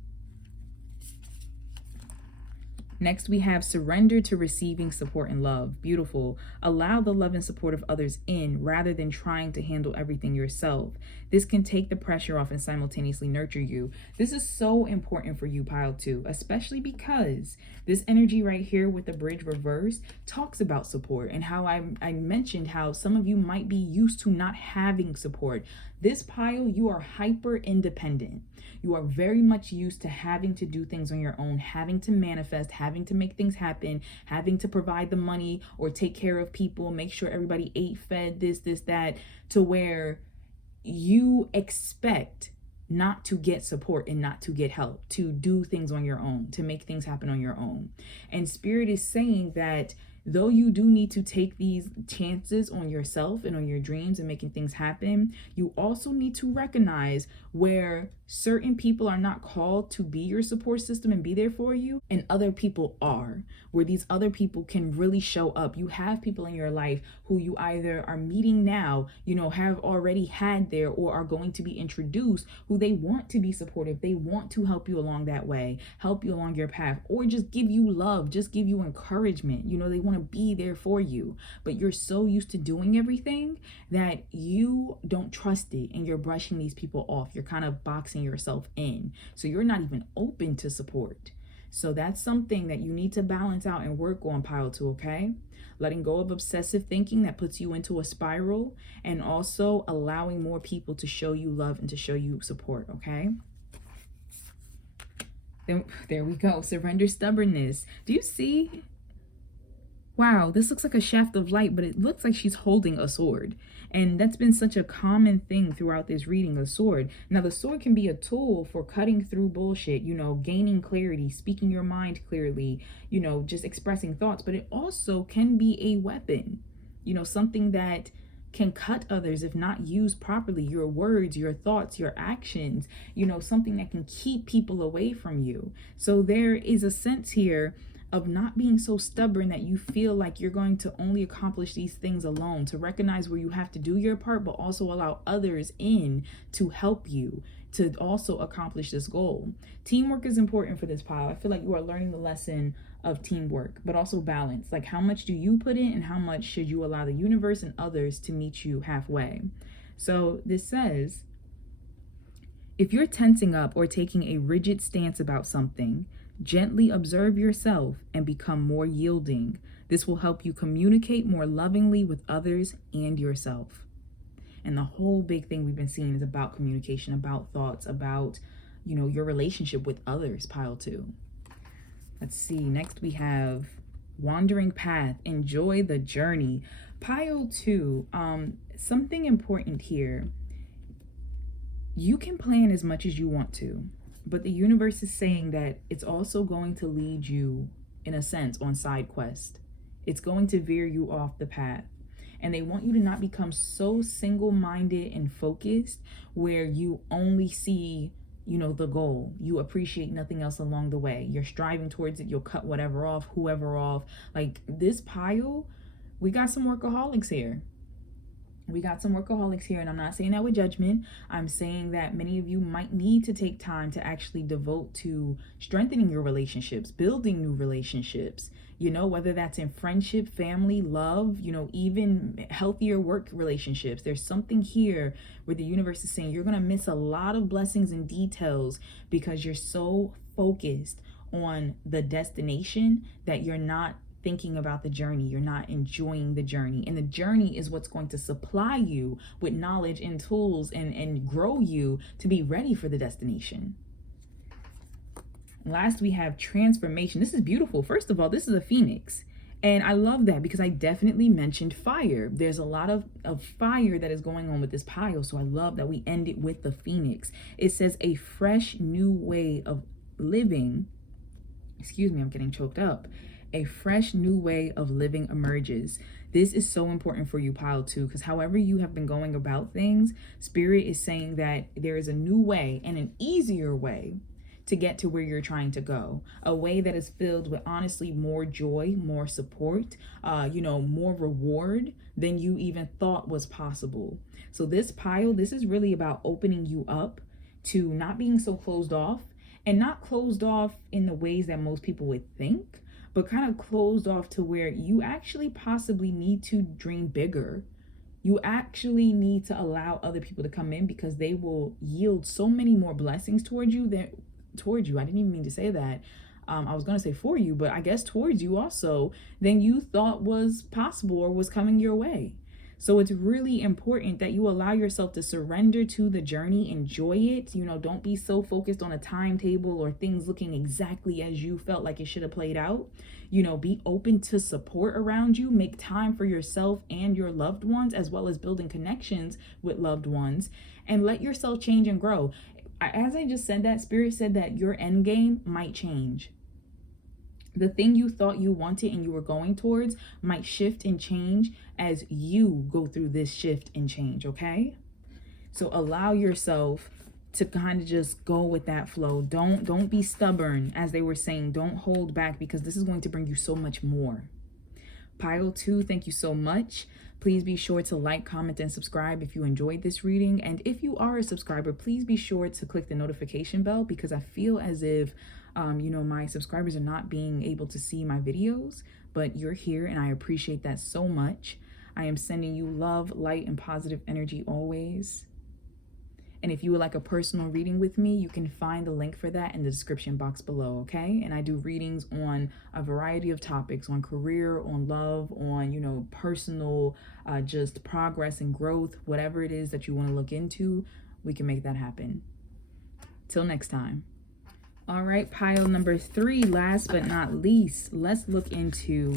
Next, we have surrender to receiving support and love. Beautiful. Allow the love and support of others in rather than trying to handle everything yourself. This can take the pressure off and simultaneously nurture you. This is so important for you, pile 2, especially because this energy right here with the bridge reverse talks about support and how I mentioned how some of you might be used to not having support. This pile, you are hyper independent. You are very much used to having to do things on your own, having to manifest, having to make things happen, having to provide the money or take care of people, make sure everybody ate, fed, this, that, to where you expect not to get support and not to get help, to do things on your own, to make things happen on your own. And spirit is saying that though you do need to take these chances on yourself and on your dreams and making things happen, you also need to recognize where Certain people are not called to be your support system and be there for you, and other people are, where these other people can really show up. You have people in your life who you either are meeting now, have already had there, or are going to be introduced, who they want to be supportive. They want to help you along that way, help you along your path, or just give you love, just give you encouragement. They want to be there for you, but you're so used to doing everything that you don't trust it, and you're brushing these people off. You're kind of boxing yourself in, so you're not even open to support. So that's something that you need to balance out and work on, pile 2, okay? Letting go of obsessive thinking that puts you into a spiral, and also allowing more people to show you love and to show you support, okay? Then there we go. Surrender stubbornness. Do you see? Wow, this looks like a shaft of light, but it looks like she's holding a sword. And that's been such a common thing throughout this reading, a sword. Now, the sword can be a tool for cutting through bullshit, gaining clarity, speaking your mind clearly, just expressing thoughts. But it also can be a weapon, something that can cut others if not used properly. Your words, your thoughts, your actions, something that can keep people away from you. So there is a sense here of not being so stubborn that you feel like you're going to only accomplish these things alone, to recognize where you have to do your part, but also allow others in to help you to also accomplish this goal. Teamwork is important for this pile. I feel like you are learning the lesson of teamwork, but also balance. Like, how much do you put in, and how much should you allow the universe and others to meet you halfway? So this says, if you're tensing up or taking a rigid stance about something, gently observe yourself and become more yielding. This will help you communicate more lovingly with others and yourself. And the whole big thing we've been seeing is about communication, about thoughts, about, your relationship with others, pile 2. Let's see. Next we have wandering path. Enjoy the journey. Pile 2, something important here. You can plan as much as you want to, but the universe is saying that it's also going to lead you, in a sense, on side quest. It's going to veer you off the path. And they want you to not become so single-minded and focused where you only see, the goal. You appreciate nothing else along the way. You're striving towards it. You'll cut whatever off, whoever off. Like this pile, we got some workaholics here. And I'm not saying that with judgment. I'm saying that many of you might need to take time to actually devote to strengthening your relationships, building new relationships, whether that's in friendship, family, love, even healthier work relationships. There's something here where the universe is saying you're going to miss a lot of blessings and details because you're so focused on the destination that you're not thinking about the journey. You're not enjoying the journey, and the journey is what's going to supply you with knowledge and tools and grow you to be ready for the destination. Last, we have transformation. This is beautiful. First of all, this is a phoenix, and I love that because I definitely mentioned fire. There's a lot of fire that is going on with this pile, so I love that we end it with the phoenix. It says a fresh new way of living. Excuse me, I'm getting choked up. A fresh new way of living emerges. This is so important for you, pile 2, because however you have been going about things, Spirit is saying that there is a new way and an easier way to get to where you're trying to go. A way that is filled with, honestly, more joy, more support, more reward than you even thought was possible. So this pile, this is really about opening you up to not being so closed off, and not closed off in the ways that most people would think, but kind of closed off to where you actually possibly need to dream bigger. You actually need to allow other people to come in because they will yield so many more blessings towards you. I didn't even mean to say that. I was going to say for you, but I guess towards you also than you thought was possible or was coming your way. So it's really important that you allow yourself to surrender to the journey, enjoy it. Don't be so focused on a timetable or things looking exactly as you felt like it should have played out. Be open to support around you, make time for yourself and your loved ones, as well as building connections with loved ones, and let yourself change and grow. As I just said that, Spirit said that your end game might change. The thing you thought you wanted and you were going towards might shift and change as you go through this shift and change, okay? So allow yourself to kind of just go with that flow. Don't be stubborn, as they were saying. Don't hold back, because this is going to bring you so much more. Pile 2, thank you so much. Please be sure to like, comment, and subscribe if you enjoyed this reading. And if you are a subscriber, please be sure to click the notification bell, because I feel as if, my subscribers are not being able to see my videos, but you're here and I appreciate that so much. I am sending you love, light, and positive energy always. And if you would like a personal reading with me, you can find the link for that in the description box below, okay? And I do readings on a variety of topics, on career, on love, on, personal, just progress and growth, whatever it is that you want to look into, we can make that happen. Till next time. All right, pile number 3, last but not least, let's look into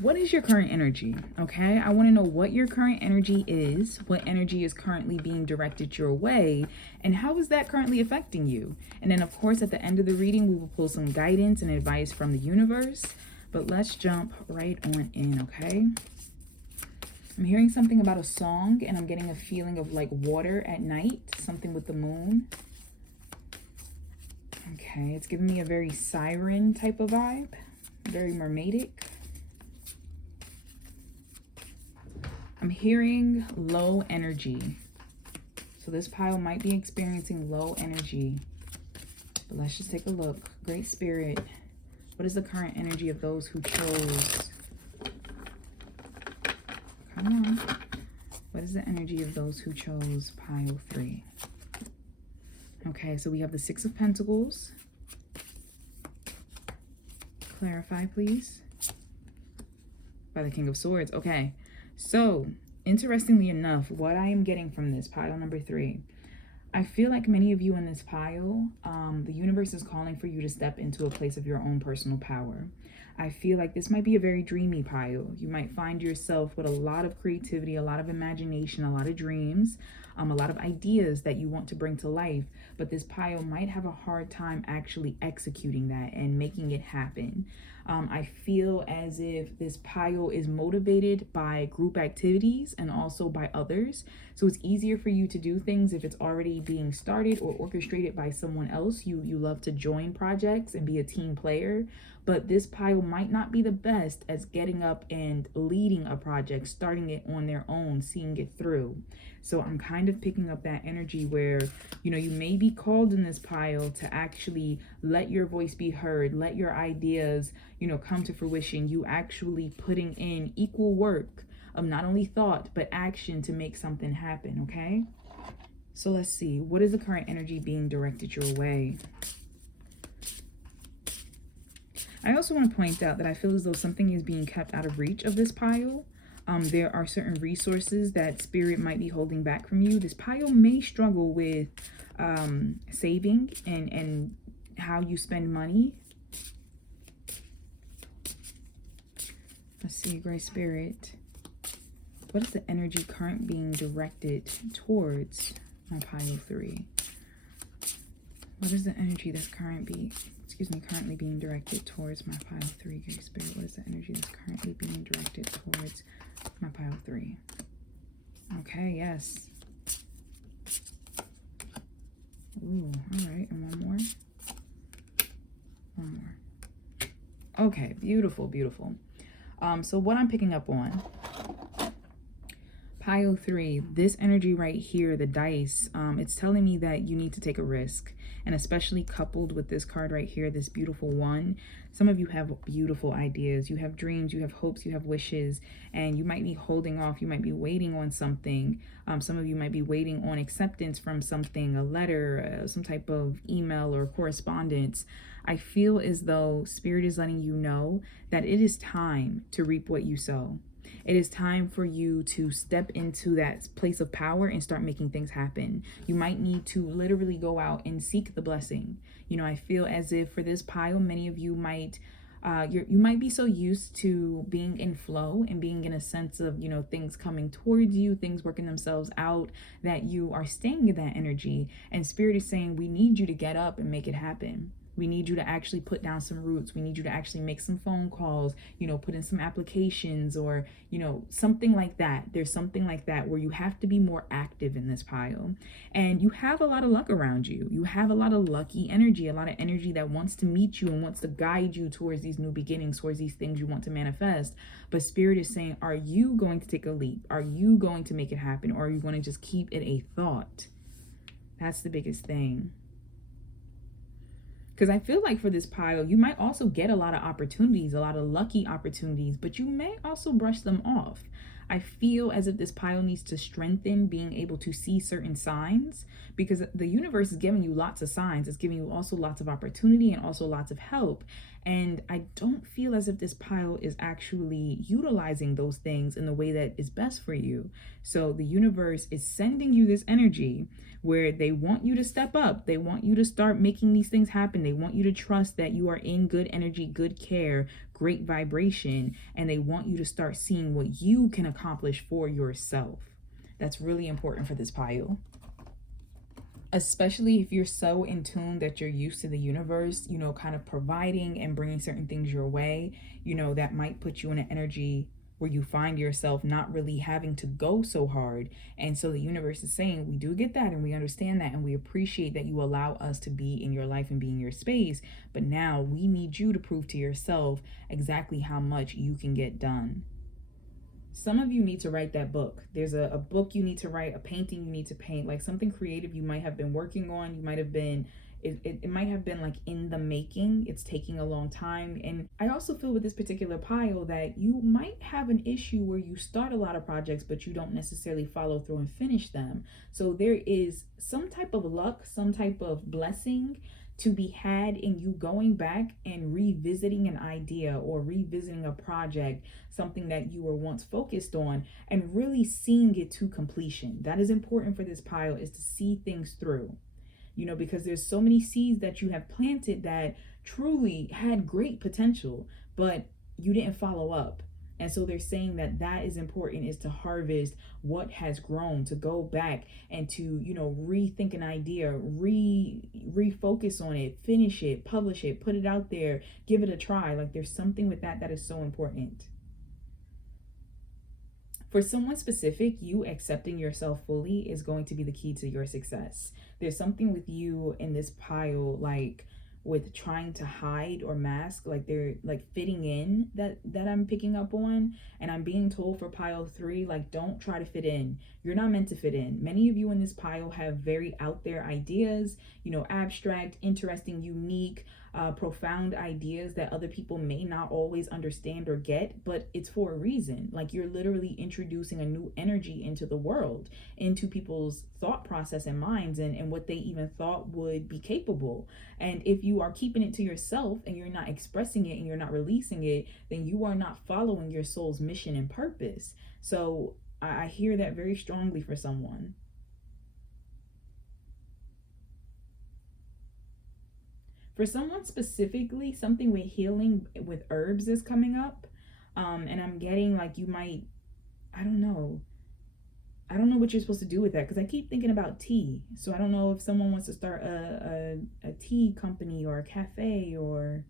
what is your current energy, okay? I want to know what your current energy is, what energy is currently being directed your way, and how is that currently affecting you? And then, of course, at the end of the reading, we will pull some guidance and advice from the universe. But let's jump right on in, okay? I'm hearing something about a song, and I'm getting a feeling of like water at night, something with the moon. Okay, it's giving me a very siren type of vibe, very mermaidic. I'm hearing low energy. So this pile might be experiencing low energy. But let's just take a look. Great Spirit, what is the current energy of those who chose? Come on. What is the energy of those who chose pile 3? Okay, so we have the 6 of Pentacles. Clarify, please. By the King of Swords. Okay. So, interestingly enough, what I am getting from this pile number 3, I feel like many of you in this pile, the universe is calling for you to step into a place of your own personal power. I feel like this might be a very dreamy pile. You might find yourself with a lot of creativity, a lot of imagination, a lot of dreams, a lot of ideas that you want to bring to life, but this pile might have a hard time actually executing that and making it happen. I feel as if this pile is motivated by group activities and also by others. So it's easier for you to do things if it's already being started or orchestrated by someone else. You love to join projects and be a team player, but this pile might not be the best as getting up and leading a project, starting it on their own, seeing it through. So I'm kind of picking up that energy where, you may be called in this pile to actually let your voice be heard, let your ideas, come to fruition. You actually putting in equal work of not only thought, but action to make something happen, okay? So let's see. What is the current energy being directed your way? I also want to point out that I feel as though something is being kept out of reach of this pile. There are certain resources that Spirit might be holding back from you. This pile may struggle with saving and how you spend money. Let's see, Great Spirit. What is the energy current being directed towards my pile 3? What is the energy that's currently being directed towards my pile 3, Great Spirit? What is the energy that's currently being directed towards my pile 3? Okay, yes. Ooh, all right, and one more. One more. Okay, beautiful, beautiful. So what I'm picking up on, pile 3, this energy right here, the dice, it's telling me that you need to take a risk. And especially coupled with this card right here, this beautiful one, some of you have beautiful ideas, you have dreams, you have hopes, you have wishes, and you might be holding off, you might be waiting on something. Some of you might be waiting on acceptance from something, a letter, some type of email or correspondence. I feel as though Spirit is letting you know that it is time to reap what you sow. It is time for you to step into that place of power and start making things happen. You might need to literally go out and seek the blessing. I feel as if for this pile, many of you might you might be so used to being in flow and being in a sense of, things coming towards you, things working themselves out, that you are staying in that energy. And Spirit is saying, we need you to get up and make it happen. We need you to actually put down some roots. We need you to actually make some phone calls, you know, put in some applications, or, you know, something like that. There's something like that where you have to be more active in this pile. And you have a lot of luck around you. You have a lot of lucky energy, a lot of energy that wants to meet you and wants to guide you towards these new beginnings, towards these things you want to manifest. But Spirit is saying, are you going to take a leap? Are you going to make it happen? Or are you going to just keep it a thought? That's the biggest thing. Because I feel like for this pile, you might also get a lot of opportunities, a lot of lucky opportunities, but you may also brush them off. I feel as if this pile needs to strengthen being able to see certain signs, because the universe is giving you lots of signs. It's giving you also lots of opportunity and also lots of help. And I don't feel as if this pile is actually utilizing those things in the way that is best for you. So the universe is sending you this energy where they want you to step up. They want you to start making these things happen. They want you to trust that you are in good energy, good care, great vibration, and they want you to start seeing what you can accomplish for yourself. That's really important for this pile. Especially if you're so in tune that you're used to the universe, you know, kind of providing and bringing certain things your way, you know, that might put you in an energy where you find yourself not really having to go so hard. And so the universe is saying, we do get that and we understand that and we appreciate that you allow us to be in your life and be in your space. But now we need you to prove to yourself exactly how much you can get done. Some of you need to write that book. There's a book you need to write, a painting you need to paint, like something creative you might have been working on. You might have been, it might have been like in the making. It's taking a long time. And I also feel with this particular pile that you might have an issue where you start a lot of projects, but you don't necessarily follow through and finish them. So there is some type of luck, some type of blessing to be had in you going back and revisiting an idea or revisiting a project, something that you were once focused on, and really seeing it to completion. That is important for this pile, is to see things through, you know, because there's so many seeds that you have planted that truly had great potential, but you didn't follow up. And so they're saying that that is important, is to harvest what has grown, to go back and to, you know, rethink an idea, refocus on it, finish it, publish it, put it out there, give it a try. Like there's something with that that is so important. For someone specific, you accepting yourself fully is going to be the key to your success. There's something with you in this pile, like with trying to hide or mask, like they're like fitting in, that I'm picking up on. And I'm being told for pile 3, like, don't try to fit in. You're not meant to fit in. Many of you in this pile have very out there ideas, you know, abstract, interesting, unique, profound ideas that other people may not always understand or get, but it's for a reason. Like you're literally introducing a new energy into the world, into people's thought process and minds, and what they even thought would be capable. And if you are keeping it to yourself and you're not expressing it and you're not releasing it, then you are not following your soul's mission and purpose. So I hear that very strongly for someone. For someone specifically, something with healing with herbs is coming up. And I'm getting like you might, I don't know what you're supposed to do with that, because I keep thinking about tea. So I don't know if someone wants to start a tea company or a cafe, or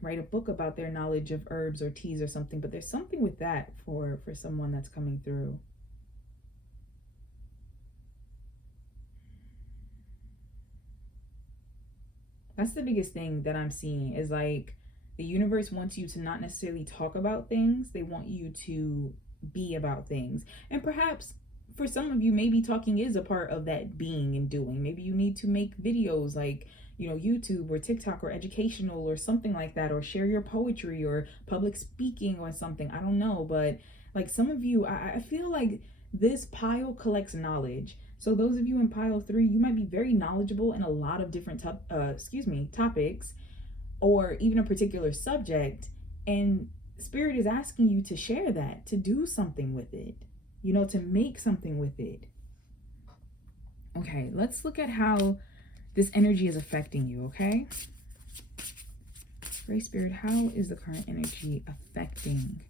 write a book about their knowledge of herbs or teas or something. But there's something with that for someone that's coming through. That's the biggest thing that I'm seeing, is like the universe wants you to not necessarily talk about things. They want you to be about things. And perhaps for some of you, maybe talking is a part of that being and doing. Maybe you need to make videos like, you know, YouTube or TikTok or educational or something like that, or share your poetry or public speaking or something. I don't know. But like some of you, I feel like this pile collects knowledge. So those of you in pile 3, you might be very knowledgeable in a lot of different topics, or even a particular subject. And Spirit is asking you to share that, to do something with it, you know, to make something with it. Okay, let's look at how this energy is affecting you, okay? Great Spirit, how is the current energy affecting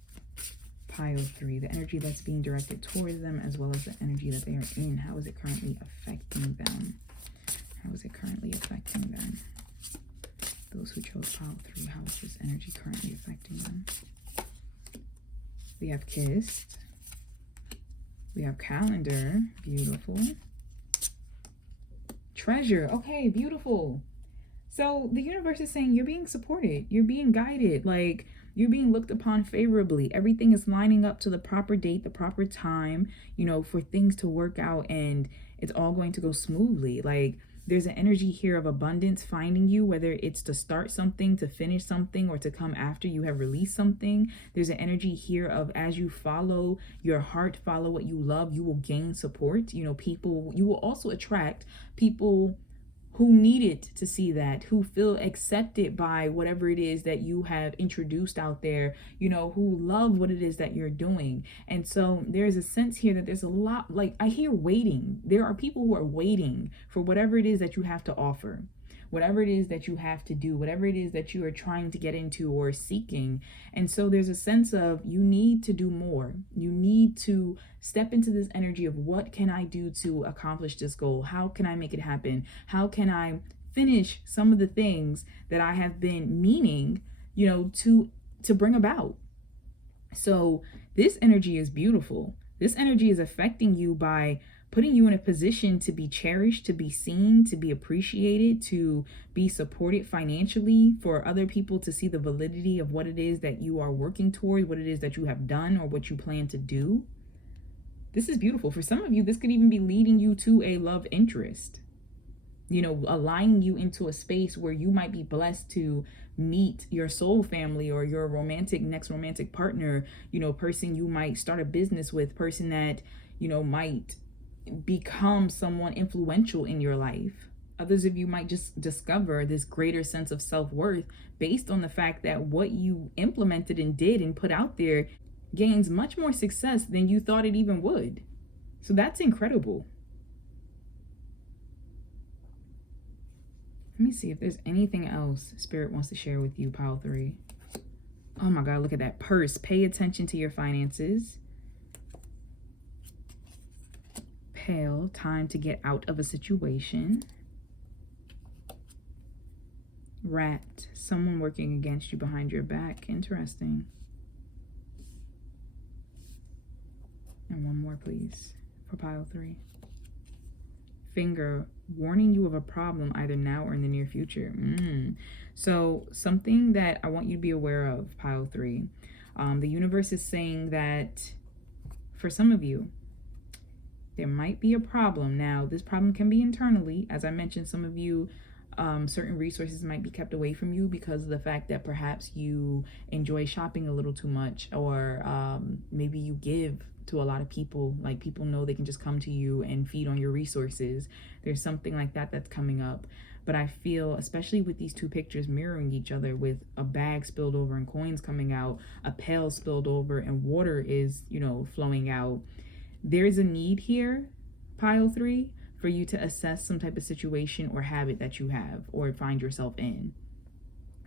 pile 3, the energy that's being directed towards them, as well as the energy that they are in? How is it currently affecting them? How is it currently affecting them? Those who chose pile 3, how is this energy currently affecting them? We have kissed. We have calendar. Beautiful. Treasure. Okay, beautiful. So the universe is saying you're being supported. You're being guided. Like, you're being looked upon favorably. Everything is lining up to the proper date, the proper time, you know, for things to work out, and it's all going to go smoothly. Like, there's an energy here of abundance finding you, whether it's to start something, to finish something, or to come after you have released something. There's an energy here of, as you follow your heart, follow what you love, you will gain support. You know, people, you will also attract people who needed to see that, who feel accepted by whatever it is that you have introduced out there, you know, who love what it is that you're doing. And so there's a sense here that there's a lot, like, I hear waiting. There are people who are waiting for whatever it is that you have to offer, whatever it is that you have to do, whatever it is that you are trying to get into or seeking. And so there's a sense of, you need to do more. You need to step into this energy of, what can I do to accomplish this goal? How can I make it happen? How can I finish some of the things that I have been meaning, you know, to bring about? So this energy is beautiful. This energy is affecting you by putting you in a position to be cherished, to be seen, to be appreciated, to be supported financially, for other people to see the validity of what it is that you are working towards, what it is that you have done, or what you plan to do. This is beautiful. For some of you, this could even be leading you to a love interest, you know, aligning you into a space where you might be blessed to meet your soul family, or your next romantic partner, you know, person you might start a business with, person that, you know, might become someone influential in your life. Others of you might just discover this greater sense of self-worth based on the fact that what you implemented and did and put out there gains much more success than you thought it even would. So that's incredible. Let me see if there's anything else Spirit wants to share with you, pile 3. Oh my God, look at that purse. Pay attention to your finances. Pale, time to get out of a situation. Rat, someone working against you behind your back. Interesting. And one more, please, for pile 3. Finger, warning you of a problem either now or in the near future. So something that I want you to be aware of, pile 3. The universe is saying that for some of you, there might be a problem. Now, this problem can be internally. As I mentioned, some of you, certain resources might be kept away from you because of the fact that perhaps you enjoy shopping a little too much, or maybe you give to a lot of people. Like, people know they can just come to you and feed on your resources. There's something like that that's coming up. But I feel, especially with these two pictures mirroring each other, with a bag spilled over and coins coming out, a pail spilled over and water is, you know, flowing out, there's a need here, pile 3, for you to assess some type of situation or habit that you have or find yourself in.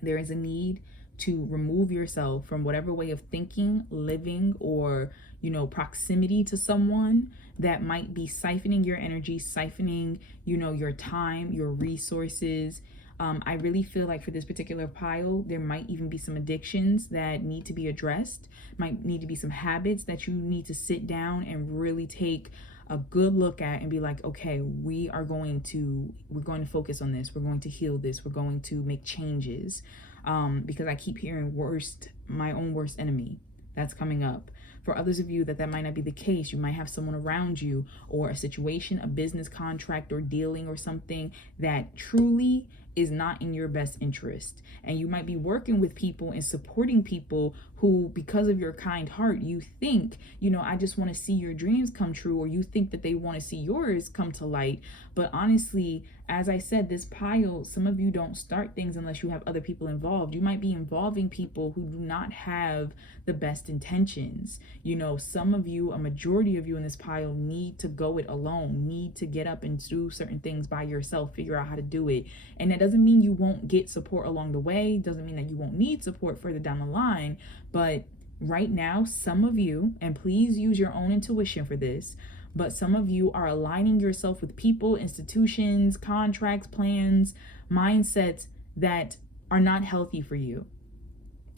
There is a need to remove yourself from whatever way of thinking, living, or, you know, proximity to someone that might be siphoning your energy, siphoning, you know, your time, your resources. I really feel like for this particular pile, there might even be some addictions that need to be addressed, might need to be some habits that you need to sit down and really take a good look at and be like, okay, we're going to focus on this. We're going to heal this. We're going to make changes. Because I keep hearing my own worst enemy. That's coming up. For others of you that might not be the case, you might have someone around you, or a situation, a business contract or dealing or something that truly is not in your best interest. And you might be working with people and supporting people who, because of your kind heart, you think, you know, I just want to see your dreams come true, or you think that they want to see yours come to light. But honestly, as I said, this pile, some of you don't start things unless you have other people involved. You might be involving people who do not have the best intentions. You know, some of you, a majority of you in this pile, need to go it alone, need to get up and do certain things by yourself, figure out how to do it. And that doesn't mean you won't get support along the way, doesn't mean that you won't need support further down the line. But right now, some of you, and please use your own intuition for this, but some of you are aligning yourself with people, institutions, contracts, plans, mindsets that are not healthy for you,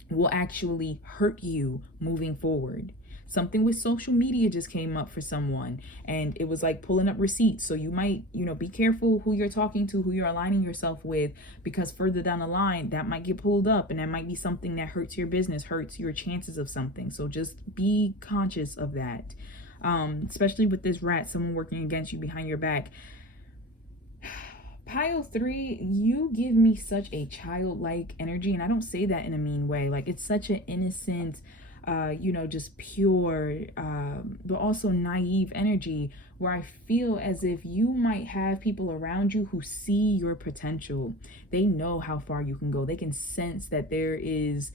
will actually hurt you moving forward. Something with social media just came up for someone, and it was like pulling up receipts. So you might, be careful who you're talking to, who you're aligning yourself with, because further down the line, that might get pulled up, and that might be something that hurts your business, hurts your chances of something. So just be conscious of that. Especially with this rat, someone working against you behind your back. Pile 3, you give me such a childlike energy, and I don't say that in a mean way. Like, it's such an innocent, just pure, but also naive energy, where I feel as if you might have people around you who see your potential. They know how far you can go. They can sense that there is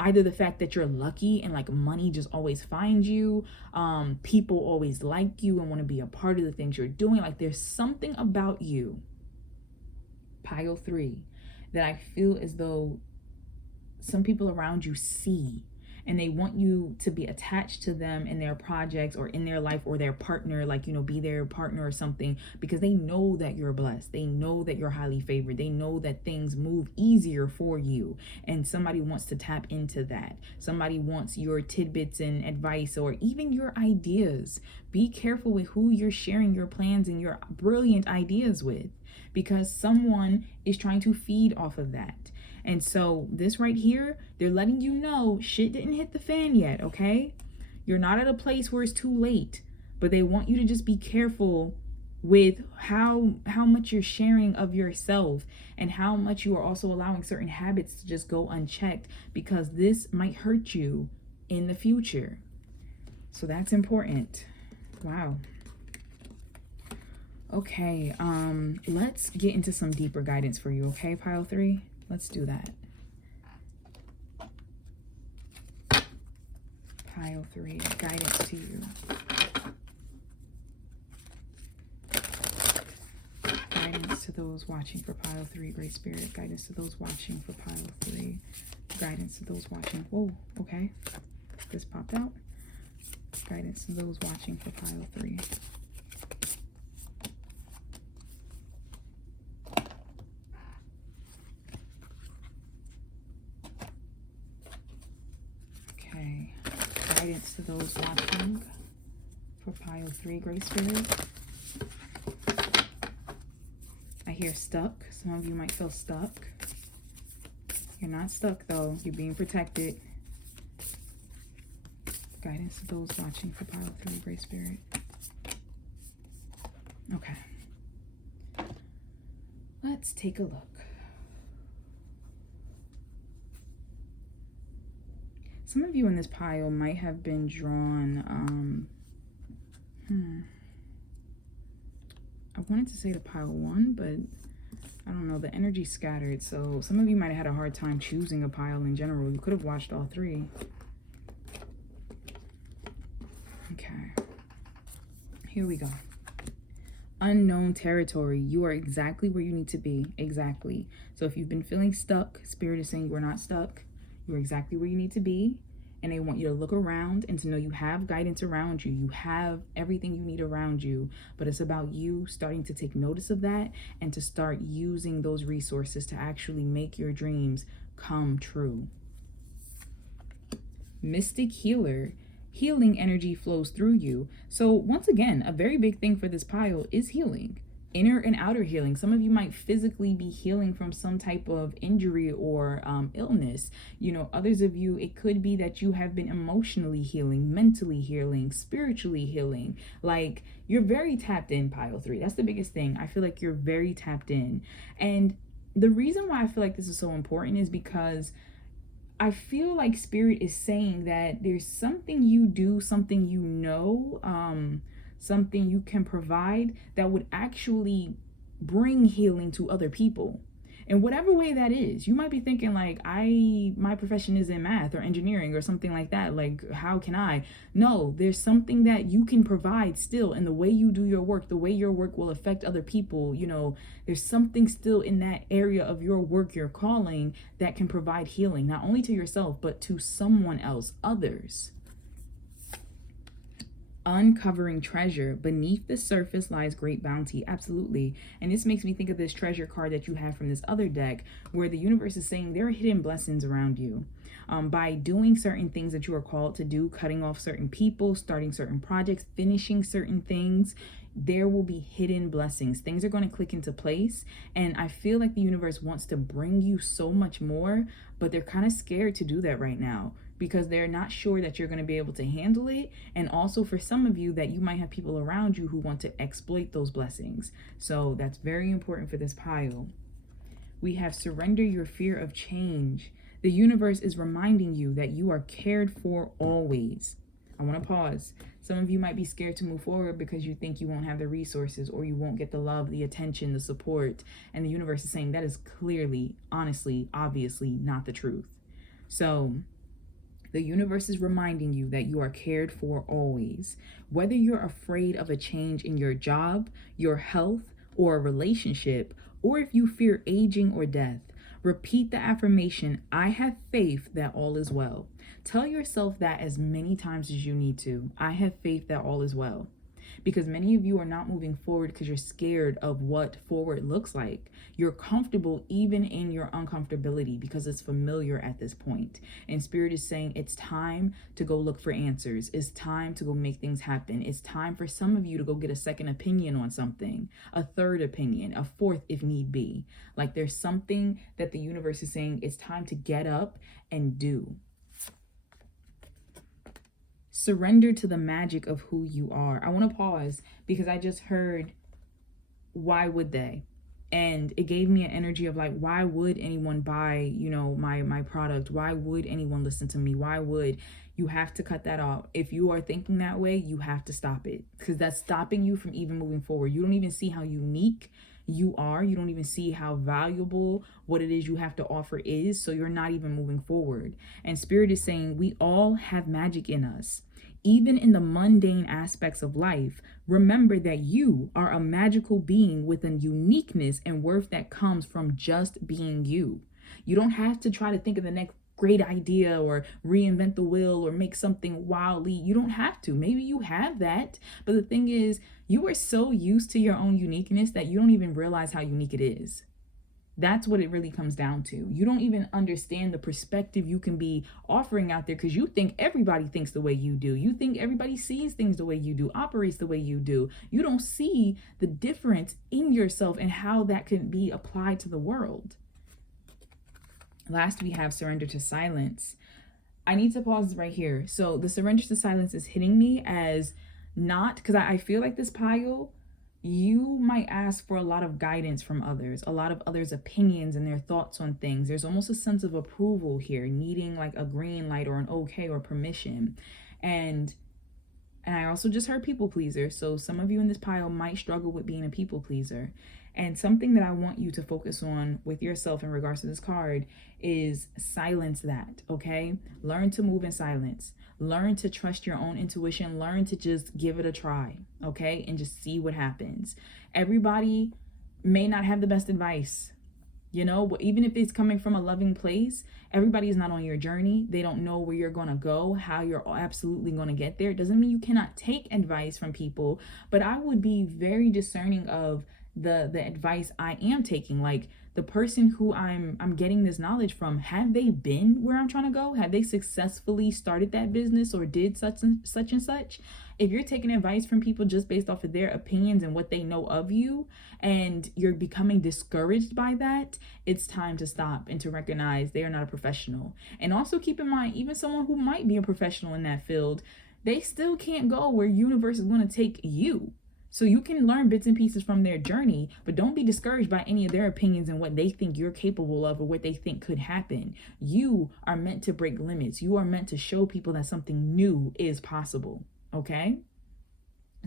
either the fact that you're lucky and like money just always finds you, people always like you and want to be a part of the things you're doing. Like, there's something about you, Pile 3, that I feel as though some people around you see, and they want you to be attached to them in their projects or in their life, or their partner, like, be their partner or something, because they know that you're blessed. They know that you're highly favored. They know that things move easier for you, and somebody wants to tap into that. Somebody wants your tidbits and advice, or even your ideas. Be careful with who you're sharing your plans and your brilliant ideas with, because someone is trying to feed off of that. And so this right here, they're letting you know shit didn't hit the fan yet, okay? You're not at a place where it's too late, but they want you to just be careful with how much you're sharing of yourself, and how much you are also allowing certain habits to just go unchecked, because this might hurt you in the future. So that's important. Wow. Okay, let's get into some deeper guidance for you, okay, Pile 3? Let's do that. Pile 3, guidance to you. Guidance to those watching for Pile 3, Great Spirit. Guidance to those watching for Pile 3. Guidance to those watching. Whoa, okay. This popped out. Guidance to those watching for Pile 3. Guidance to those watching for Pile 3, Great Spirit. I hear stuck. Some of you might feel stuck. You're not stuck though. You're being protected. Guidance to those watching for Pile 3, Great Spirit. Okay. Let's take a look. Some of you in this pile might have been drawn, I wanted to say the pile 1, but I don't know, the energy scattered. So some of you might have had a hard time choosing a pile in general. You could have watched all 3. Okay. Here we go. Unknown territory. You are exactly where you need to be. Exactly. So if you've been feeling stuck, Spirit is saying you are not stuck. You're exactly where you need to be, and they want you to look around and to know you have guidance around you. You have everything you need around you, but it's about you starting to take notice of that and to start using those resources to actually make your dreams come true. Mystic healer. Healing energy flows through you. So once again, a very big thing for this pile is healing. Inner and outer healing. Some of you might physically be healing from some type of injury or illness. Others of you, it could be that you have been emotionally healing, mentally healing, spiritually healing. Like, you're very tapped in, Pile 3. That's the biggest thing. I feel like you're very tapped in. And the reason why I feel like this is so important is because I feel like Spirit is saying that there's something you do, something something you can provide that would actually bring healing to other people. In whatever way that is. You might be thinking like, my profession is in math or engineering or something like that. Like, how can I? No, there's something that you can provide still in the way you do your work, the way your work will affect other people. There's something still in that area of your work, your calling, that can provide healing, not only to yourself, but to someone else, others. uncovering treasure. Beneath the surface lies great bounty. Absolutely. And this makes me think of this treasure card that you have from this other deck, where the universe is saying there are hidden blessings around you. By doing certain things that you are called to do, cutting off certain people, starting certain projects, finishing certain things, there will be hidden blessings. Things are going to click into place. And I feel like the universe wants to bring you so much more, but they're kind of scared to do that right now, because they're not sure that you're going to be able to handle it. And also for some of you, that you might have people around you who want to exploit those blessings. So that's very important for this pile. We have surrender your fear of change. The universe is reminding you that you are cared for always. I want to pause. Some of you might be scared to move forward because you think you won't have the resources, or you won't get the love, the attention, the support. And the universe is saying that is clearly, honestly, obviously not the truth. So the universe is reminding you that you are cared for always. Whether you're afraid of a change in your job, your health, or a relationship, or if you fear aging or death, repeat the affirmation, I have faith that all is well. Tell yourself that as many times as you need to. I have faith that all is well. Because many of you are not moving forward because you're scared of what forward looks like. You're comfortable even in your uncomfortability because it's familiar at this point. And Spirit is saying it's time to go look for answers. It's time to go make things happen. It's time for some of you to go get a second opinion on something, a third opinion, a fourth if need be. Like there's something that the universe is saying it's time to get up and do. Surrender to the magic of who you are. I want to pause because I just heard, why would they? And it gave me an energy of like, why would anyone buy, my product? Why would anyone listen to me? Why would you have to cut that off? If you are thinking that way, you have to stop it, because that's stopping you from even moving forward. You don't even see how unique you are. You don't even see how valuable what it is you have to offer is. So you're not even moving forward. And Spirit is saying we all have magic in us. Even in the mundane aspects of life, remember that you are a magical being with a uniqueness and worth that comes from just being you. You don't have to try to think of the next great idea or reinvent the wheel or make something wildly. You don't have to. Maybe you have that. But the thing is, you are so used to your own uniqueness that you don't even realize how unique it is. That's what it really comes down to. You don't even understand the perspective you can be offering out there, because you think everybody thinks the way you do. You think everybody sees things the way you do, operates the way you do. You don't see the difference in yourself and how that can be applied to the world. Last, we have surrender to silence. I need to pause right here. So the surrender to silence is hitting me as not, because I feel like this pile, you might ask for a lot of guidance from others, a lot of others' opinions and their thoughts on things. There's almost a sense of approval here, needing like a green light or an okay or permission. And I also just heard people pleaser. So some of you in this pile might struggle with being a people pleaser. And something that I want you to focus on with yourself in regards to this card is silence that, okay? Learn to move in silence. Learn to trust your own intuition. Learn to just give it a try, okay? And just see what happens. Everybody may not have the best advice, but even if it's coming from a loving place, everybody is not on your journey. They don't know where you're going to go, how you're absolutely going to get there. It doesn't mean you cannot take advice from people, but I would be very discerning of the advice I am taking. Like, the person who I'm getting this knowledge from, have they been where I'm trying to go? Have they successfully started that business or did such and such? If you're taking advice from people just based off of their opinions and what they know of you, and you're becoming discouraged by that, it's time to stop and to recognize they are not a professional. And also keep in mind, even someone who might be a professional in that field, they still can't go where universe is going to take you. So you can learn bits and pieces from their journey, but don't be discouraged by any of their opinions and what they think you're capable of or what they think could happen. You are meant to break limits. You are meant to show people that something new is possible, okay?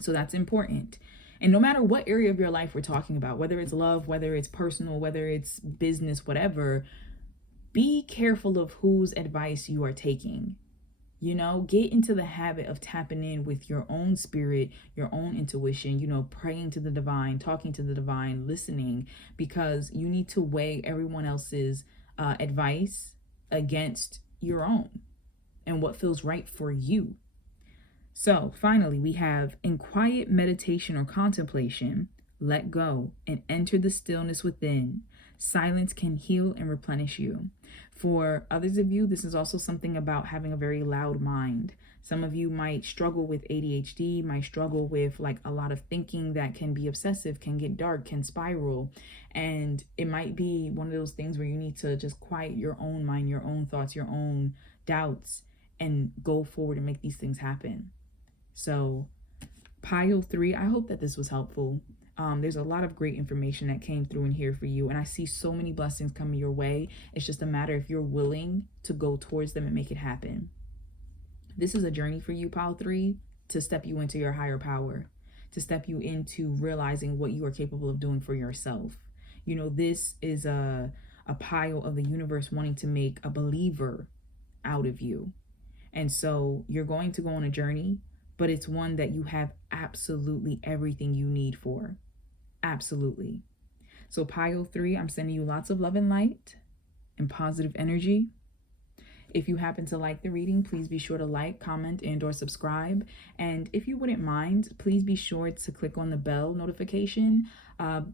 So that's important. And no matter what area of your life we're talking about, whether it's love, whether it's personal, whether it's business, whatever, be careful of whose advice you are taking. Get into the habit of tapping in with your own spirit, your own intuition, praying to the divine, talking to the divine, listening, because you need to weigh everyone else's advice against your own and what feels right for you. So finally, we have in quiet meditation or contemplation, let go and enter the stillness within. Silence can heal and replenish you. For others of you, this is also something about having a very loud mind. Some of you might struggle with ADHD, might struggle with like a lot of thinking that can be obsessive, can get dark, can spiral. And it might be one of those things where you need to just quiet your own mind, your own thoughts, your own doubts, and go forward and make these things happen. So pile 3, I hope that this was helpful. There's a lot of great information that came through in here for you, and I see so many blessings coming your way. It's just a matter if you're willing to go towards them and make it happen. This is a journey for you, pile 3, to step you into your higher power, to step you into realizing what you are capable of doing for yourself. You know, this is a pile of the universe wanting to make a believer out of you. And so you're going to go on a journey, but it's one that you have absolutely everything you need for. Absolutely. So pile 3, I'm sending you lots of love and light and positive energy. If you happen to like the reading, please be sure to like, comment, and or subscribe. And if you wouldn't mind, please be sure to click on the bell notification, so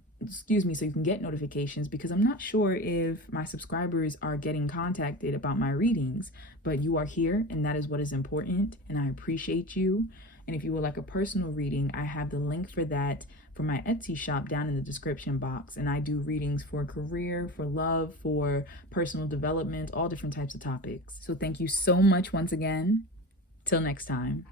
you can get notifications, because I'm not sure if my subscribers are getting contacted about my readings, but you are here and that is what is important, and I appreciate you. And if you would like a personal reading, I have the link for that for my Etsy shop down in the description box. And I do readings for career, for love, for personal development, all different types of topics. So thank you so much once again. Till next time.